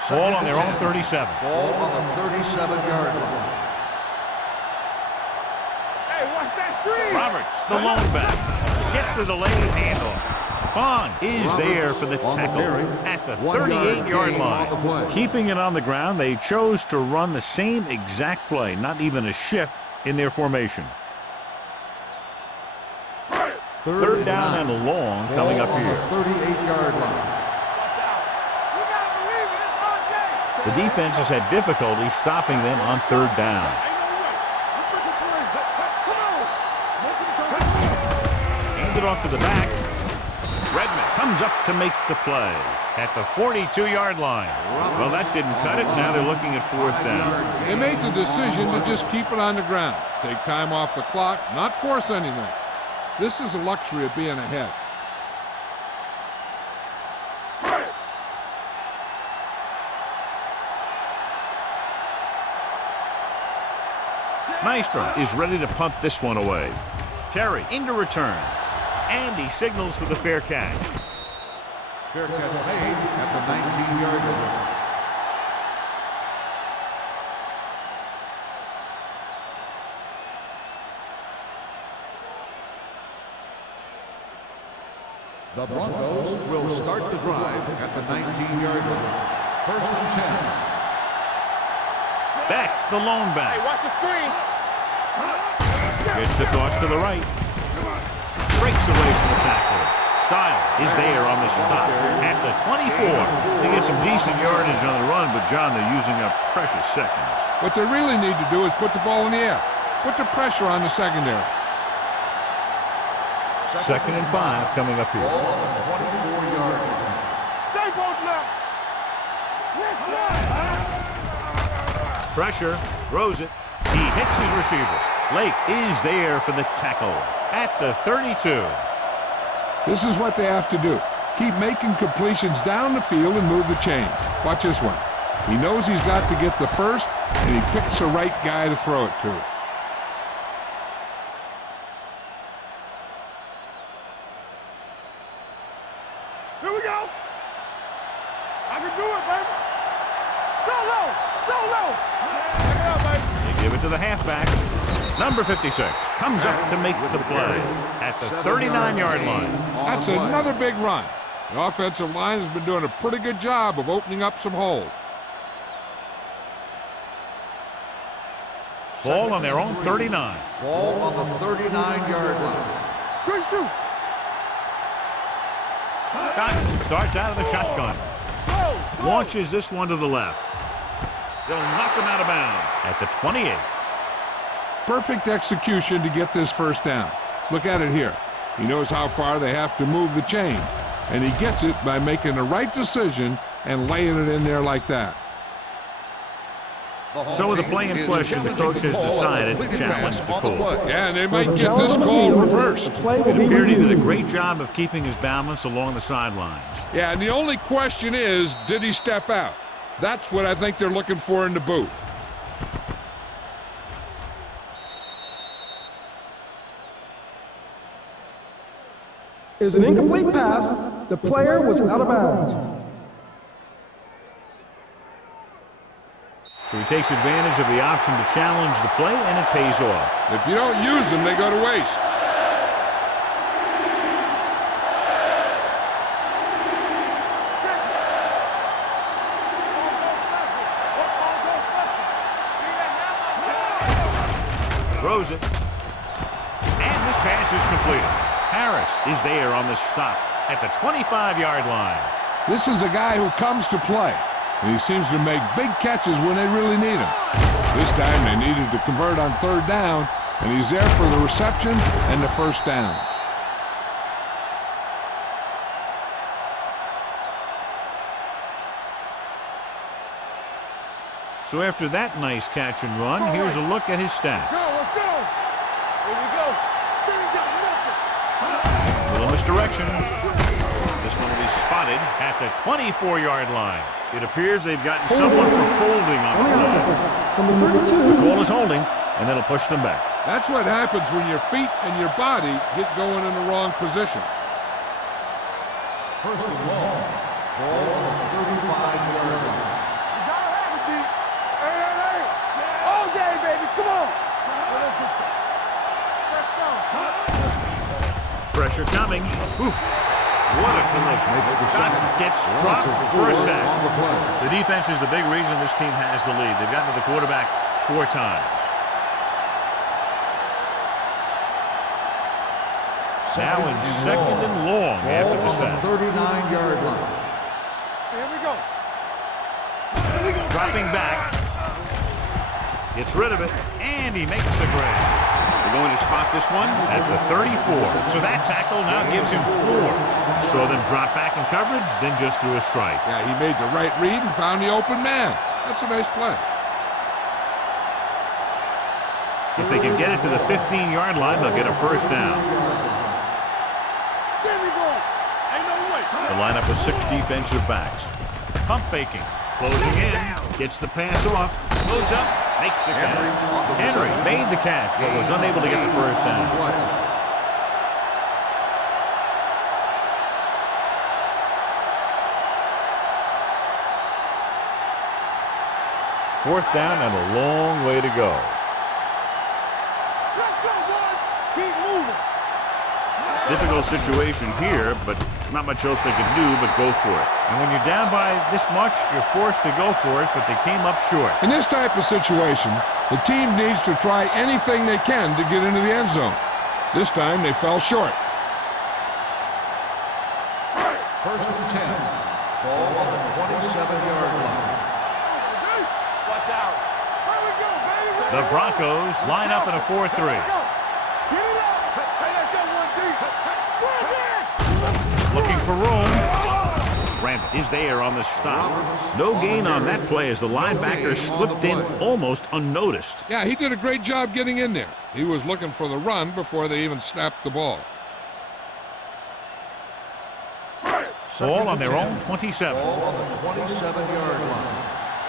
Ball on their own 37. Ball on the 37-yard line. Hey, watch that screen. Roberts, the lone back, gets the delayed handoff. Fong is there for the tackle at the 38-yard line. Keeping it on the ground, they chose to run the same exact play, not even a shift in their formation. Third down and long coming up here. 38-yard line. The defense has had difficulty stopping them on third down. Handed off to the back. Redmond comes up to make the play at the 42-yard line. Well, that didn't cut it. Now they're looking at 4th down. They made the decision to just keep it on the ground. Take time off the clock, not force anything. This is the luxury of being ahead. Nystrom is ready to punt this one away. Terry into return. And he signals for the fair catch. Fair catch made at the 19-yard line. The Broncos will start the drive at the 19-yard line. 1st and 10. Beck, the lone back. Hey, watch the screen. Gets the toss to the right. Breaks away from the tackle. Stiles is there on the stop at the 24. They get some decent yardage on the run, but, John, they're using up precious seconds. What they really need to do is put the ball in the air. Put the pressure on the secondary. 2nd and 5 coming up here. Ball on the 24-yard line. Stay both left. Yes, sir. Pressure, throws it. He hits his receiver. Lake is there for the tackle at the 32. This is what they have to do. Keep making completions down the field and move the chains. Watch this one. He knows he's got to get the first, and he picks the right guy to throw it to. Here we go. I can do it, baby. Solo. Check it out, baby. They give it to the halfback. Number 56 comes up to make the play at the 39-yard line. That's another big run. The offensive line has been doing a pretty good job of opening up some holes. Ball on their own 39. Ball on the 39-yard line. Good shoot. Dotson starts out of the shotgun. Launches this one to the left. They'll knock him out of bounds at the 28. Perfect execution to get this first down. Look at it here. He knows how far they have to move the chain, and he gets it by making the right decision and laying it in there like that. So with the play in question, the coach has decided to challenge the call. Yeah, and they might There's a get challenge this on the call field. reversed. The play will It be appeared he did a reviewed. great job of keeping his balance along the sidelines. Yeah, and the only question is, did he step out? That's what I think they're looking for in the booth. Is an incomplete pass. The player was out of bounds. So he takes advantage of the option to challenge the play, and it pays off. If you don't use them, they go to waste. Throws it. And this pass is completed. Harris is there on the stop at the 25-yard line. This is a guy who comes to play, and he seems to make big catches when they really need him. This time they needed to convert on third down, and he's there for the reception and the first down. So after that nice catch and run, here's a look at his stats. Let's go. Here we go. Little misdirection. This one will be spotted at the 24-yard line. It appears they've gotten someone for holding on On the the play. offense, number The 32. call is holding, and that'll push them back. That's what happens when your feet and your body get going in the wrong position. First and long. Ball on the 35-yard line. All day, baby. Come on. Pressure coming. Ooh, what a collision. Johnson gets dropped for a sack. On the play. The defense is the big reason this team has the lead. They've gotten to the quarterback 4 times. Now in second and long after the sack. 39-yard line. Here we go. Dropping back. Gets rid of it, and he makes the grab. They're going to spot this one at the 34. So that tackle now gives him 4. Saw them drop back in coverage, then just threw a strike. Yeah, he made the right read and found the open man. That's a nice play. If they can get it to the 15-yard line, they'll get a first down. There we go. Ain't no way. The lineup of 6 defensive backs. Pump faking. Closing in. Gets the pass off. Goes up. Makes the catch. Henry made the catch, but was unable to get the first down. Fourth down and a long way to go. Let's go, boys. Keep moving. Difficult situation here, but not much else they can do but go for it. And when you're down by this much, you're forced to go for it, but they came up short. In this type of situation, the team needs to try anything they can to get into the end zone. This time they fell short. First and 10. Ball on the 27-yard line. Watch out. Here we go, baby. The Broncos line up in a 4-3. Get it up. Hey, let's go one deep. Looking for room. Randall is there on the stop. No gain on that play as the linebacker slipped in almost unnoticed. Yeah, he did a great job getting in there. He was looking for the run before they even snapped the ball. Ball on their own 27. Ball on the 27-yard line.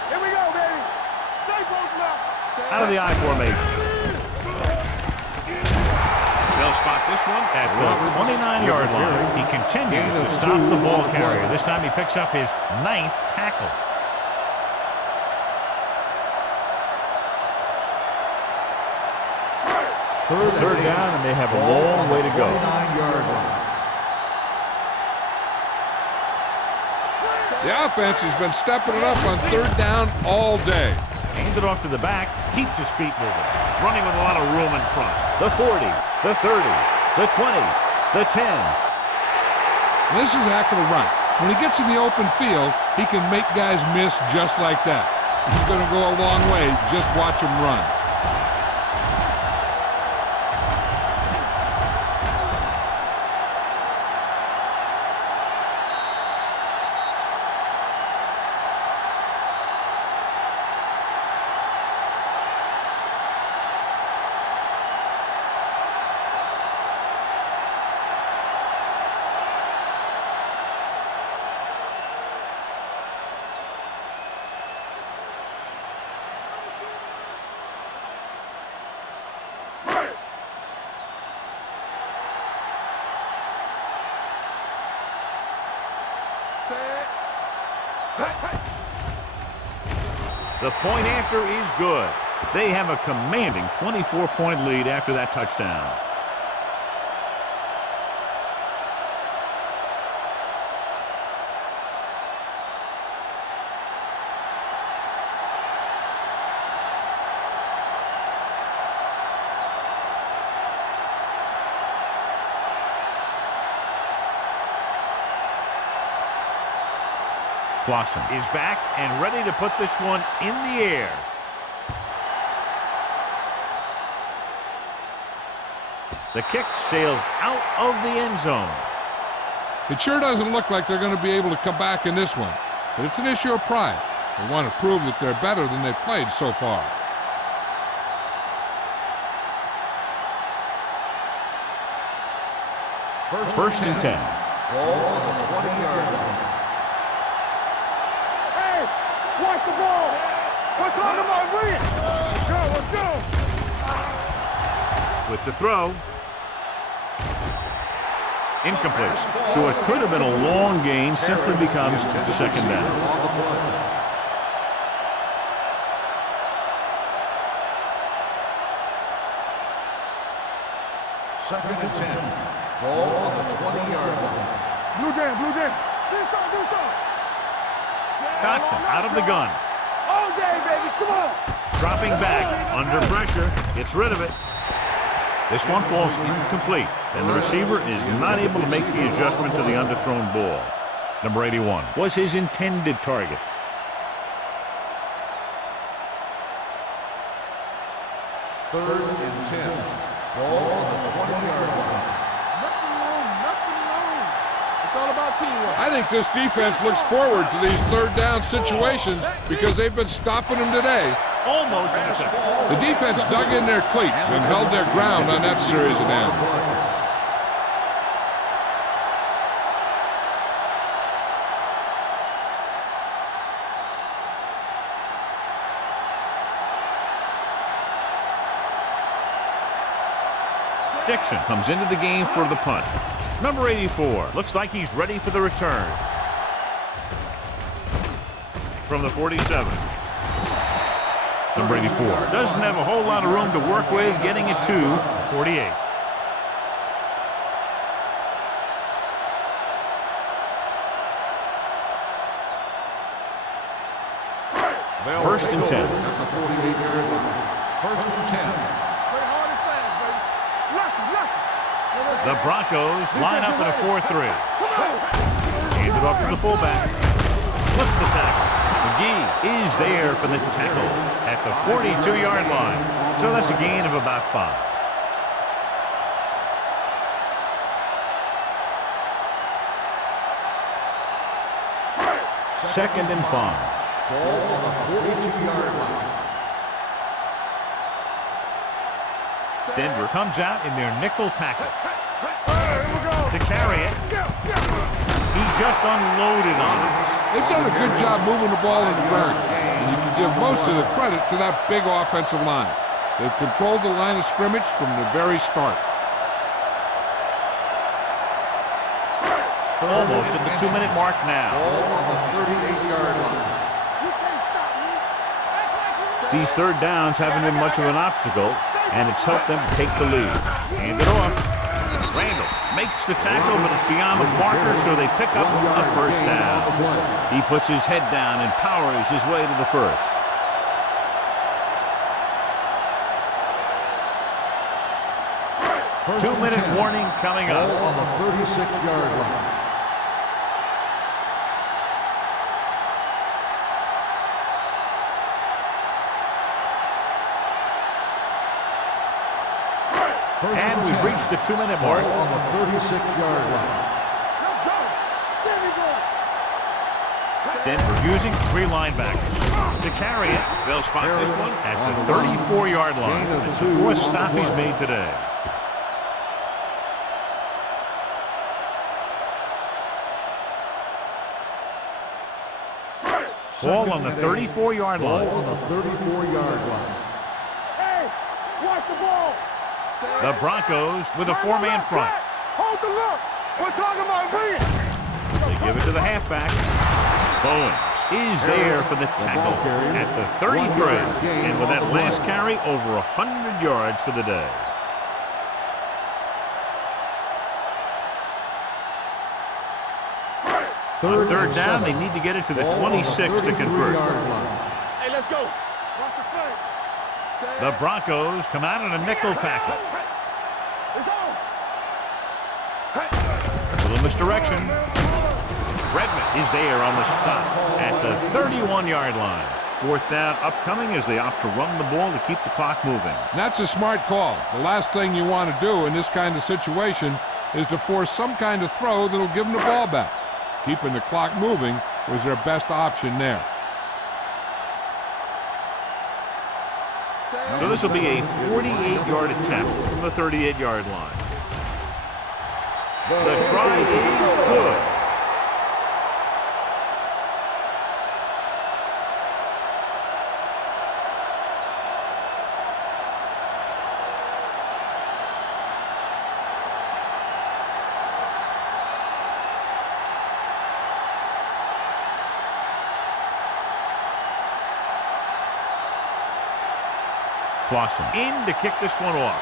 Here we go, baby. Stay close now. Out of the I formation. They'll spot this one at the 29-yard line. He continues to stop the ball carrier. This time he picks up his 9th tackle. Third down, and they have a long way to go. 29-yard line. The offense has been stepping it up on third down all day. Aimed it off to the back, keeps his feet moving. Running with a lot of room in front. The 40, the 30, the 20, the 10. This is a heck of a run. When he gets in the open field, he can make guys miss just like that. He's going to go a long way. Just watch him run. The point after is good. They have a commanding 24-point lead after that touchdown. Clausen is back and ready to put this one in the air. The kick sails out of the end zone. It sure doesn't look like they're going to be able to come back in this one, but it's an issue of pride. They want to prove that they're better than they've played so far. First and 10. Ball on the 20-yard line. Watch the ball. We're talking about bring it. Let's go. With the throw. Incomplete. So it could have been a long gain, simply becomes second down. Second and 10. Ball on the 20-yard line. Blue game. Do something. Dotson out of the gun. All day, baby. Come on. Dropping back under pressure. Gets rid of it. This one falls incomplete, and the receiver is not able to make the adjustment to the underthrown ball. Number 81 was his intended target. Third and 10. Ball on the 20-yard line. Nothing wrong. It's all about teamwork. I think this defense looks forward to these third down situations because they've been stopping them today. Almost intercepted. The defense dug in their cleats and held their ground on that series of downs. Dixon comes into the game for the punt. Number 84 looks like he's ready for the return. From the 47. Number 84 doesn't have a whole lot of room to work with, getting it to 48. First and 10. At the 48-yard line. First and 10. Play hard and fast, baby. Lucky. The Broncos line up in a 4-3. Hand it off to the fullback. What's the tackle? McGee is there for the tackle at the 42-yard line. So that's a gain of about 5. Second and 5. Ball on the 42-yard line. Denver comes out in their nickel package. To carry it. He just unloaded on us. They've done a good job moving the ball in the ground, and you can give most of the credit to that big offensive line. They've controlled the line of scrimmage from the very start. Almost at the 2-minute mark now. Ball on the 38-yard line. These third downs haven't been much of an obstacle, and it's helped them take the lead. Hand it off. Randall makes the tackle, but it's beyond the marker, so they pick up a first down. He puts his head down and powers his way to the first. Two-minute warning coming up. Ball on the 36-yard line. And we've reached the 2-minute mark. Ball on the 36-yard line. Denver using 3 linebackers. To carry it, they'll spot this one at the 34-yard line. It's the 4th stop he's made today. Ball on the 34-yard line. Ball on the 34-yard line. Hey, watch the ball. The Broncos with a 4-man front. Hold the look. We're talking about bring it. They Give it to the halfback. Bowens is there for the tackle at the 33. And with that last carry, over 100 yards for the day. On third down, they need to get it to the 26 to convert. Hey, let's go. The Broncos come out in a nickel package. It's on. A little misdirection. Redmond is there on the stop at the 31-yard line. Fourth down upcoming as they opt to run the ball to keep the clock moving. And that's a smart call. The last thing you want to do in this kind of situation is to force some kind of throw that'll give them the ball back. Keeping the clock moving was their best option there. So this will be a 48-yard attempt from the 38-yard line. The try is good. Clausen in to kick this one off.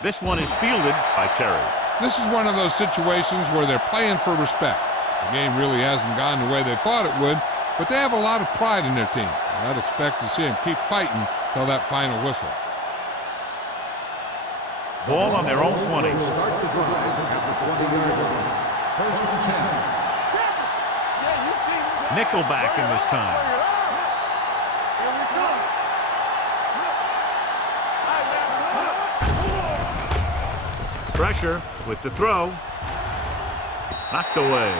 This one is fielded by Terry. This is one of those situations where they're playing for respect. The game really hasn't gone the way they thought it would, but they have a lot of pride in their team. I'd expect to see them keep fighting till that final whistle. Ball on their own 20. Start the drive at the 20-yard line. First and 10. Nickelback in this time. Pressure with the throw. Knocked away.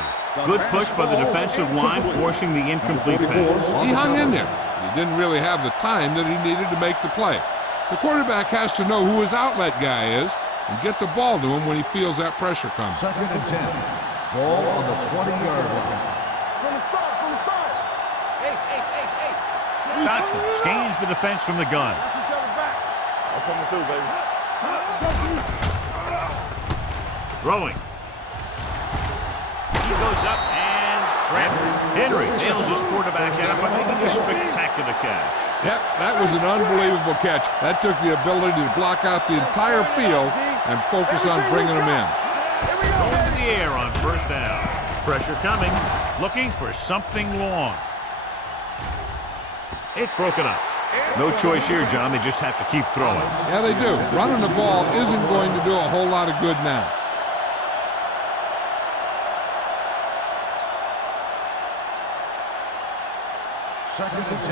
Good push by the defensive line, forcing the incomplete pass. He hung in there. He didn't really have the time that he needed to make the play. The quarterback has to know who his outlet guy is and get the ball to him when he feels that pressure coming. Second and 10. Ball on the 20-yard line. Dotson skeins the defense from the gun. I'm coming through, baby. Throwing. He goes up and grabs it. Henry nails his quarterback down by making a spectacular catch. Yep, that was an unbelievable catch. That took the ability to block out the entire field and focus on bringing them in. Going to the air on first down. Pressure coming. Looking for something long. It's broken up. No choice here, John. They just have to keep throwing. Yeah, they do. Running the ball isn't going to do a whole lot of good now. Second and 10.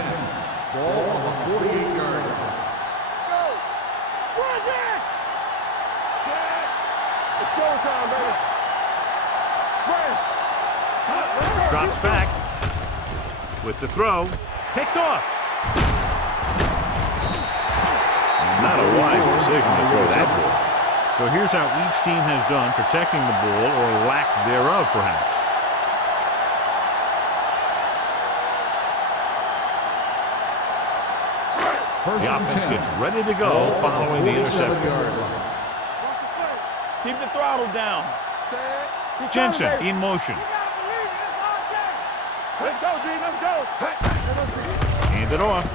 Ball on the 48-yard line. Go! Run it! It's showtime, baby. Spread. Drops back with the throw. Picked off. Not a wise decision to throw that ball. So here's how each team has done protecting the ball, or lack thereof, perhaps. The offense gets ready to go following the interception. Keep the throttle down. Jensen in motion. Let's go, D. Let's go. Hand it off.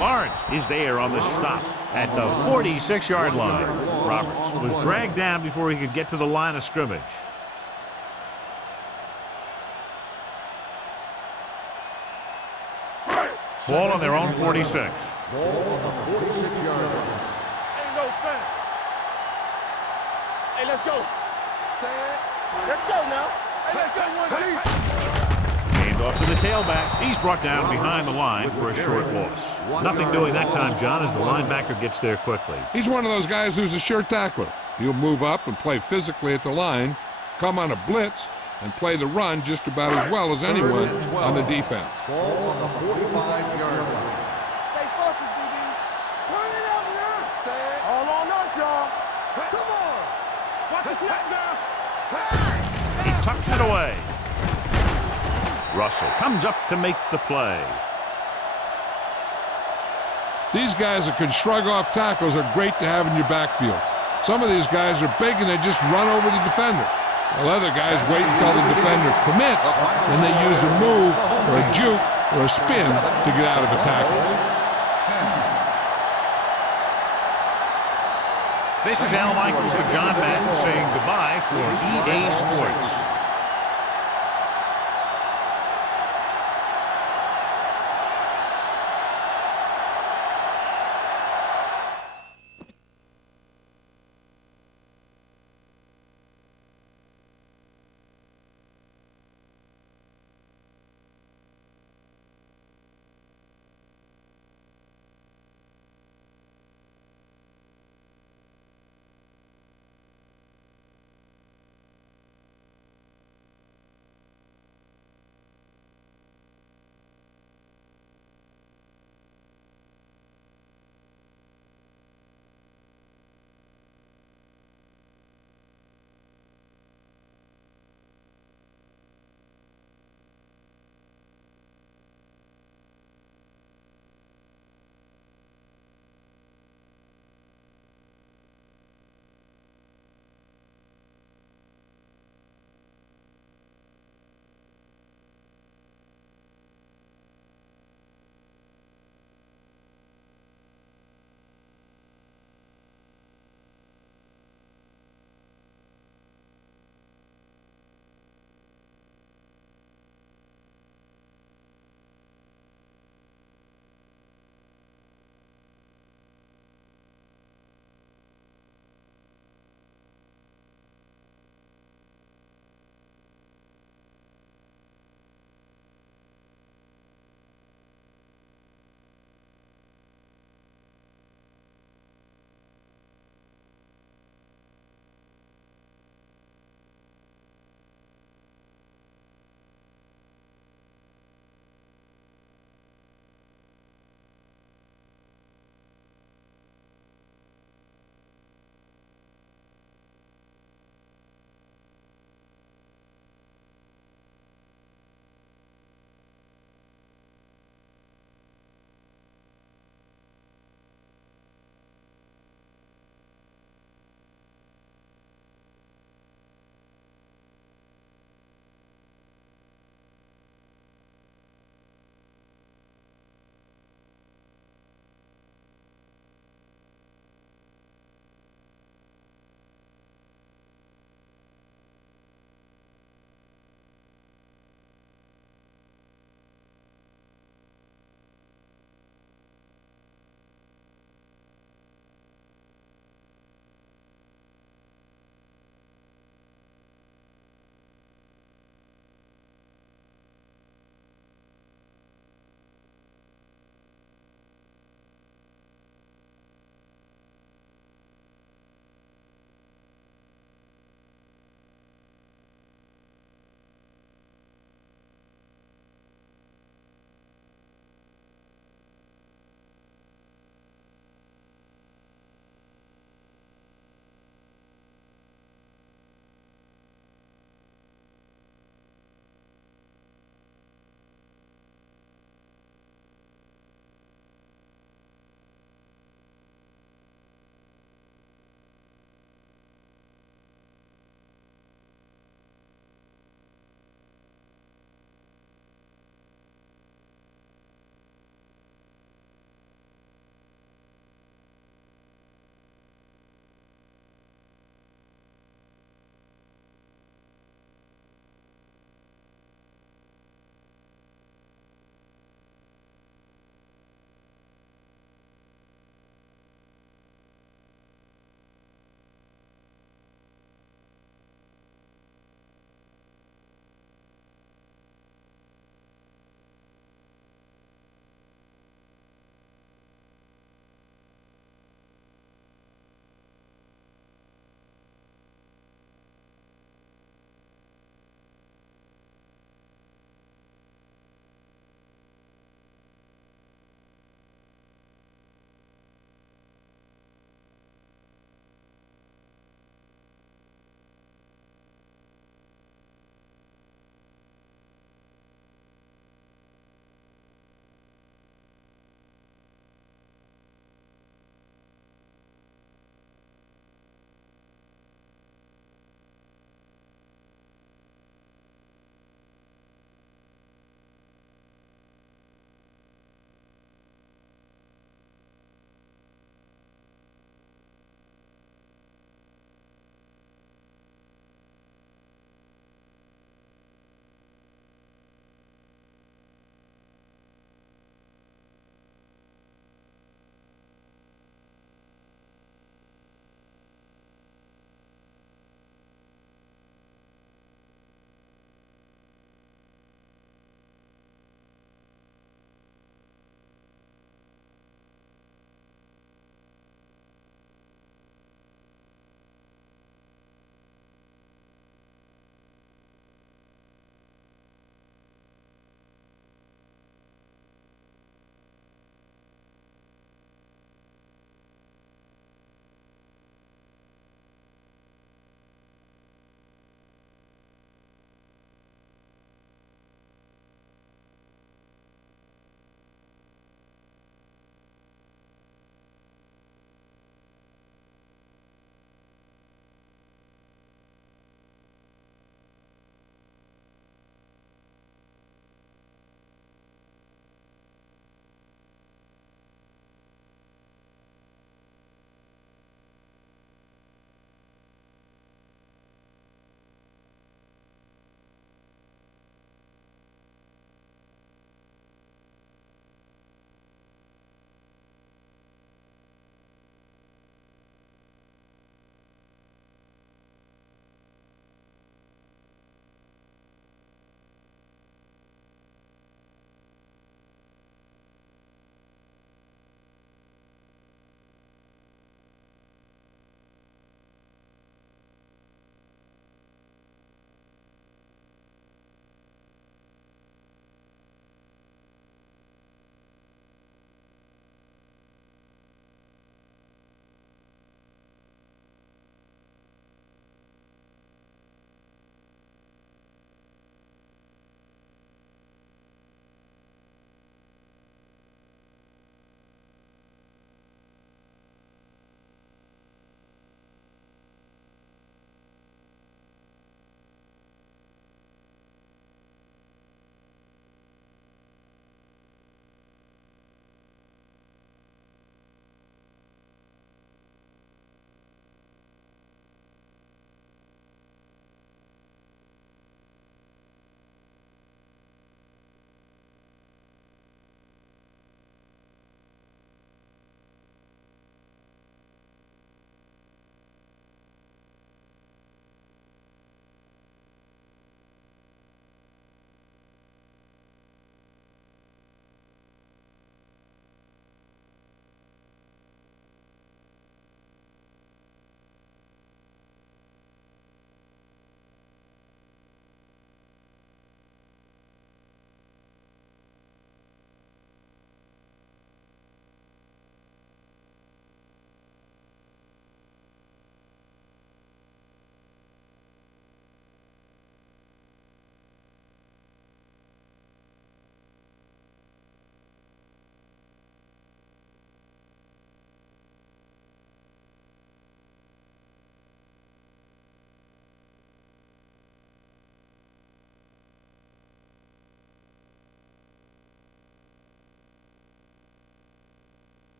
Lawrence is there on the stop at the 46-yard line. Roberts was dragged down before he could get to the line of scrimmage. Ball on their own 46. Ball on the 46-yard line. Ain't no thing. Hey, let's go. Let's go now. Hey, let's go, 1G. Hand off to the tailback. He's brought down behind the line for a short loss. Nothing doing that time, John, as the linebacker gets there quickly. He's one of those guys who's a sure tackler. He'll move up and play physically at the line, come on a blitz, and play the run just about as well as anyone on the defense. Ball on the 45-yard line. Stay focused, DB. Turn it over there. Say it. All on us, y'all. Come on. Watch the snap now. He tucks it away. Russell comes up to make the play. These guys that can shrug off tackles are great to have in your backfield. Some of these guys are big and they just run over the defender. While other guys wait until the defender commits, and they use a move or a juke or a spin to get out of a tackle. This is Al Michaels with John Madden saying goodbye for EA Sports.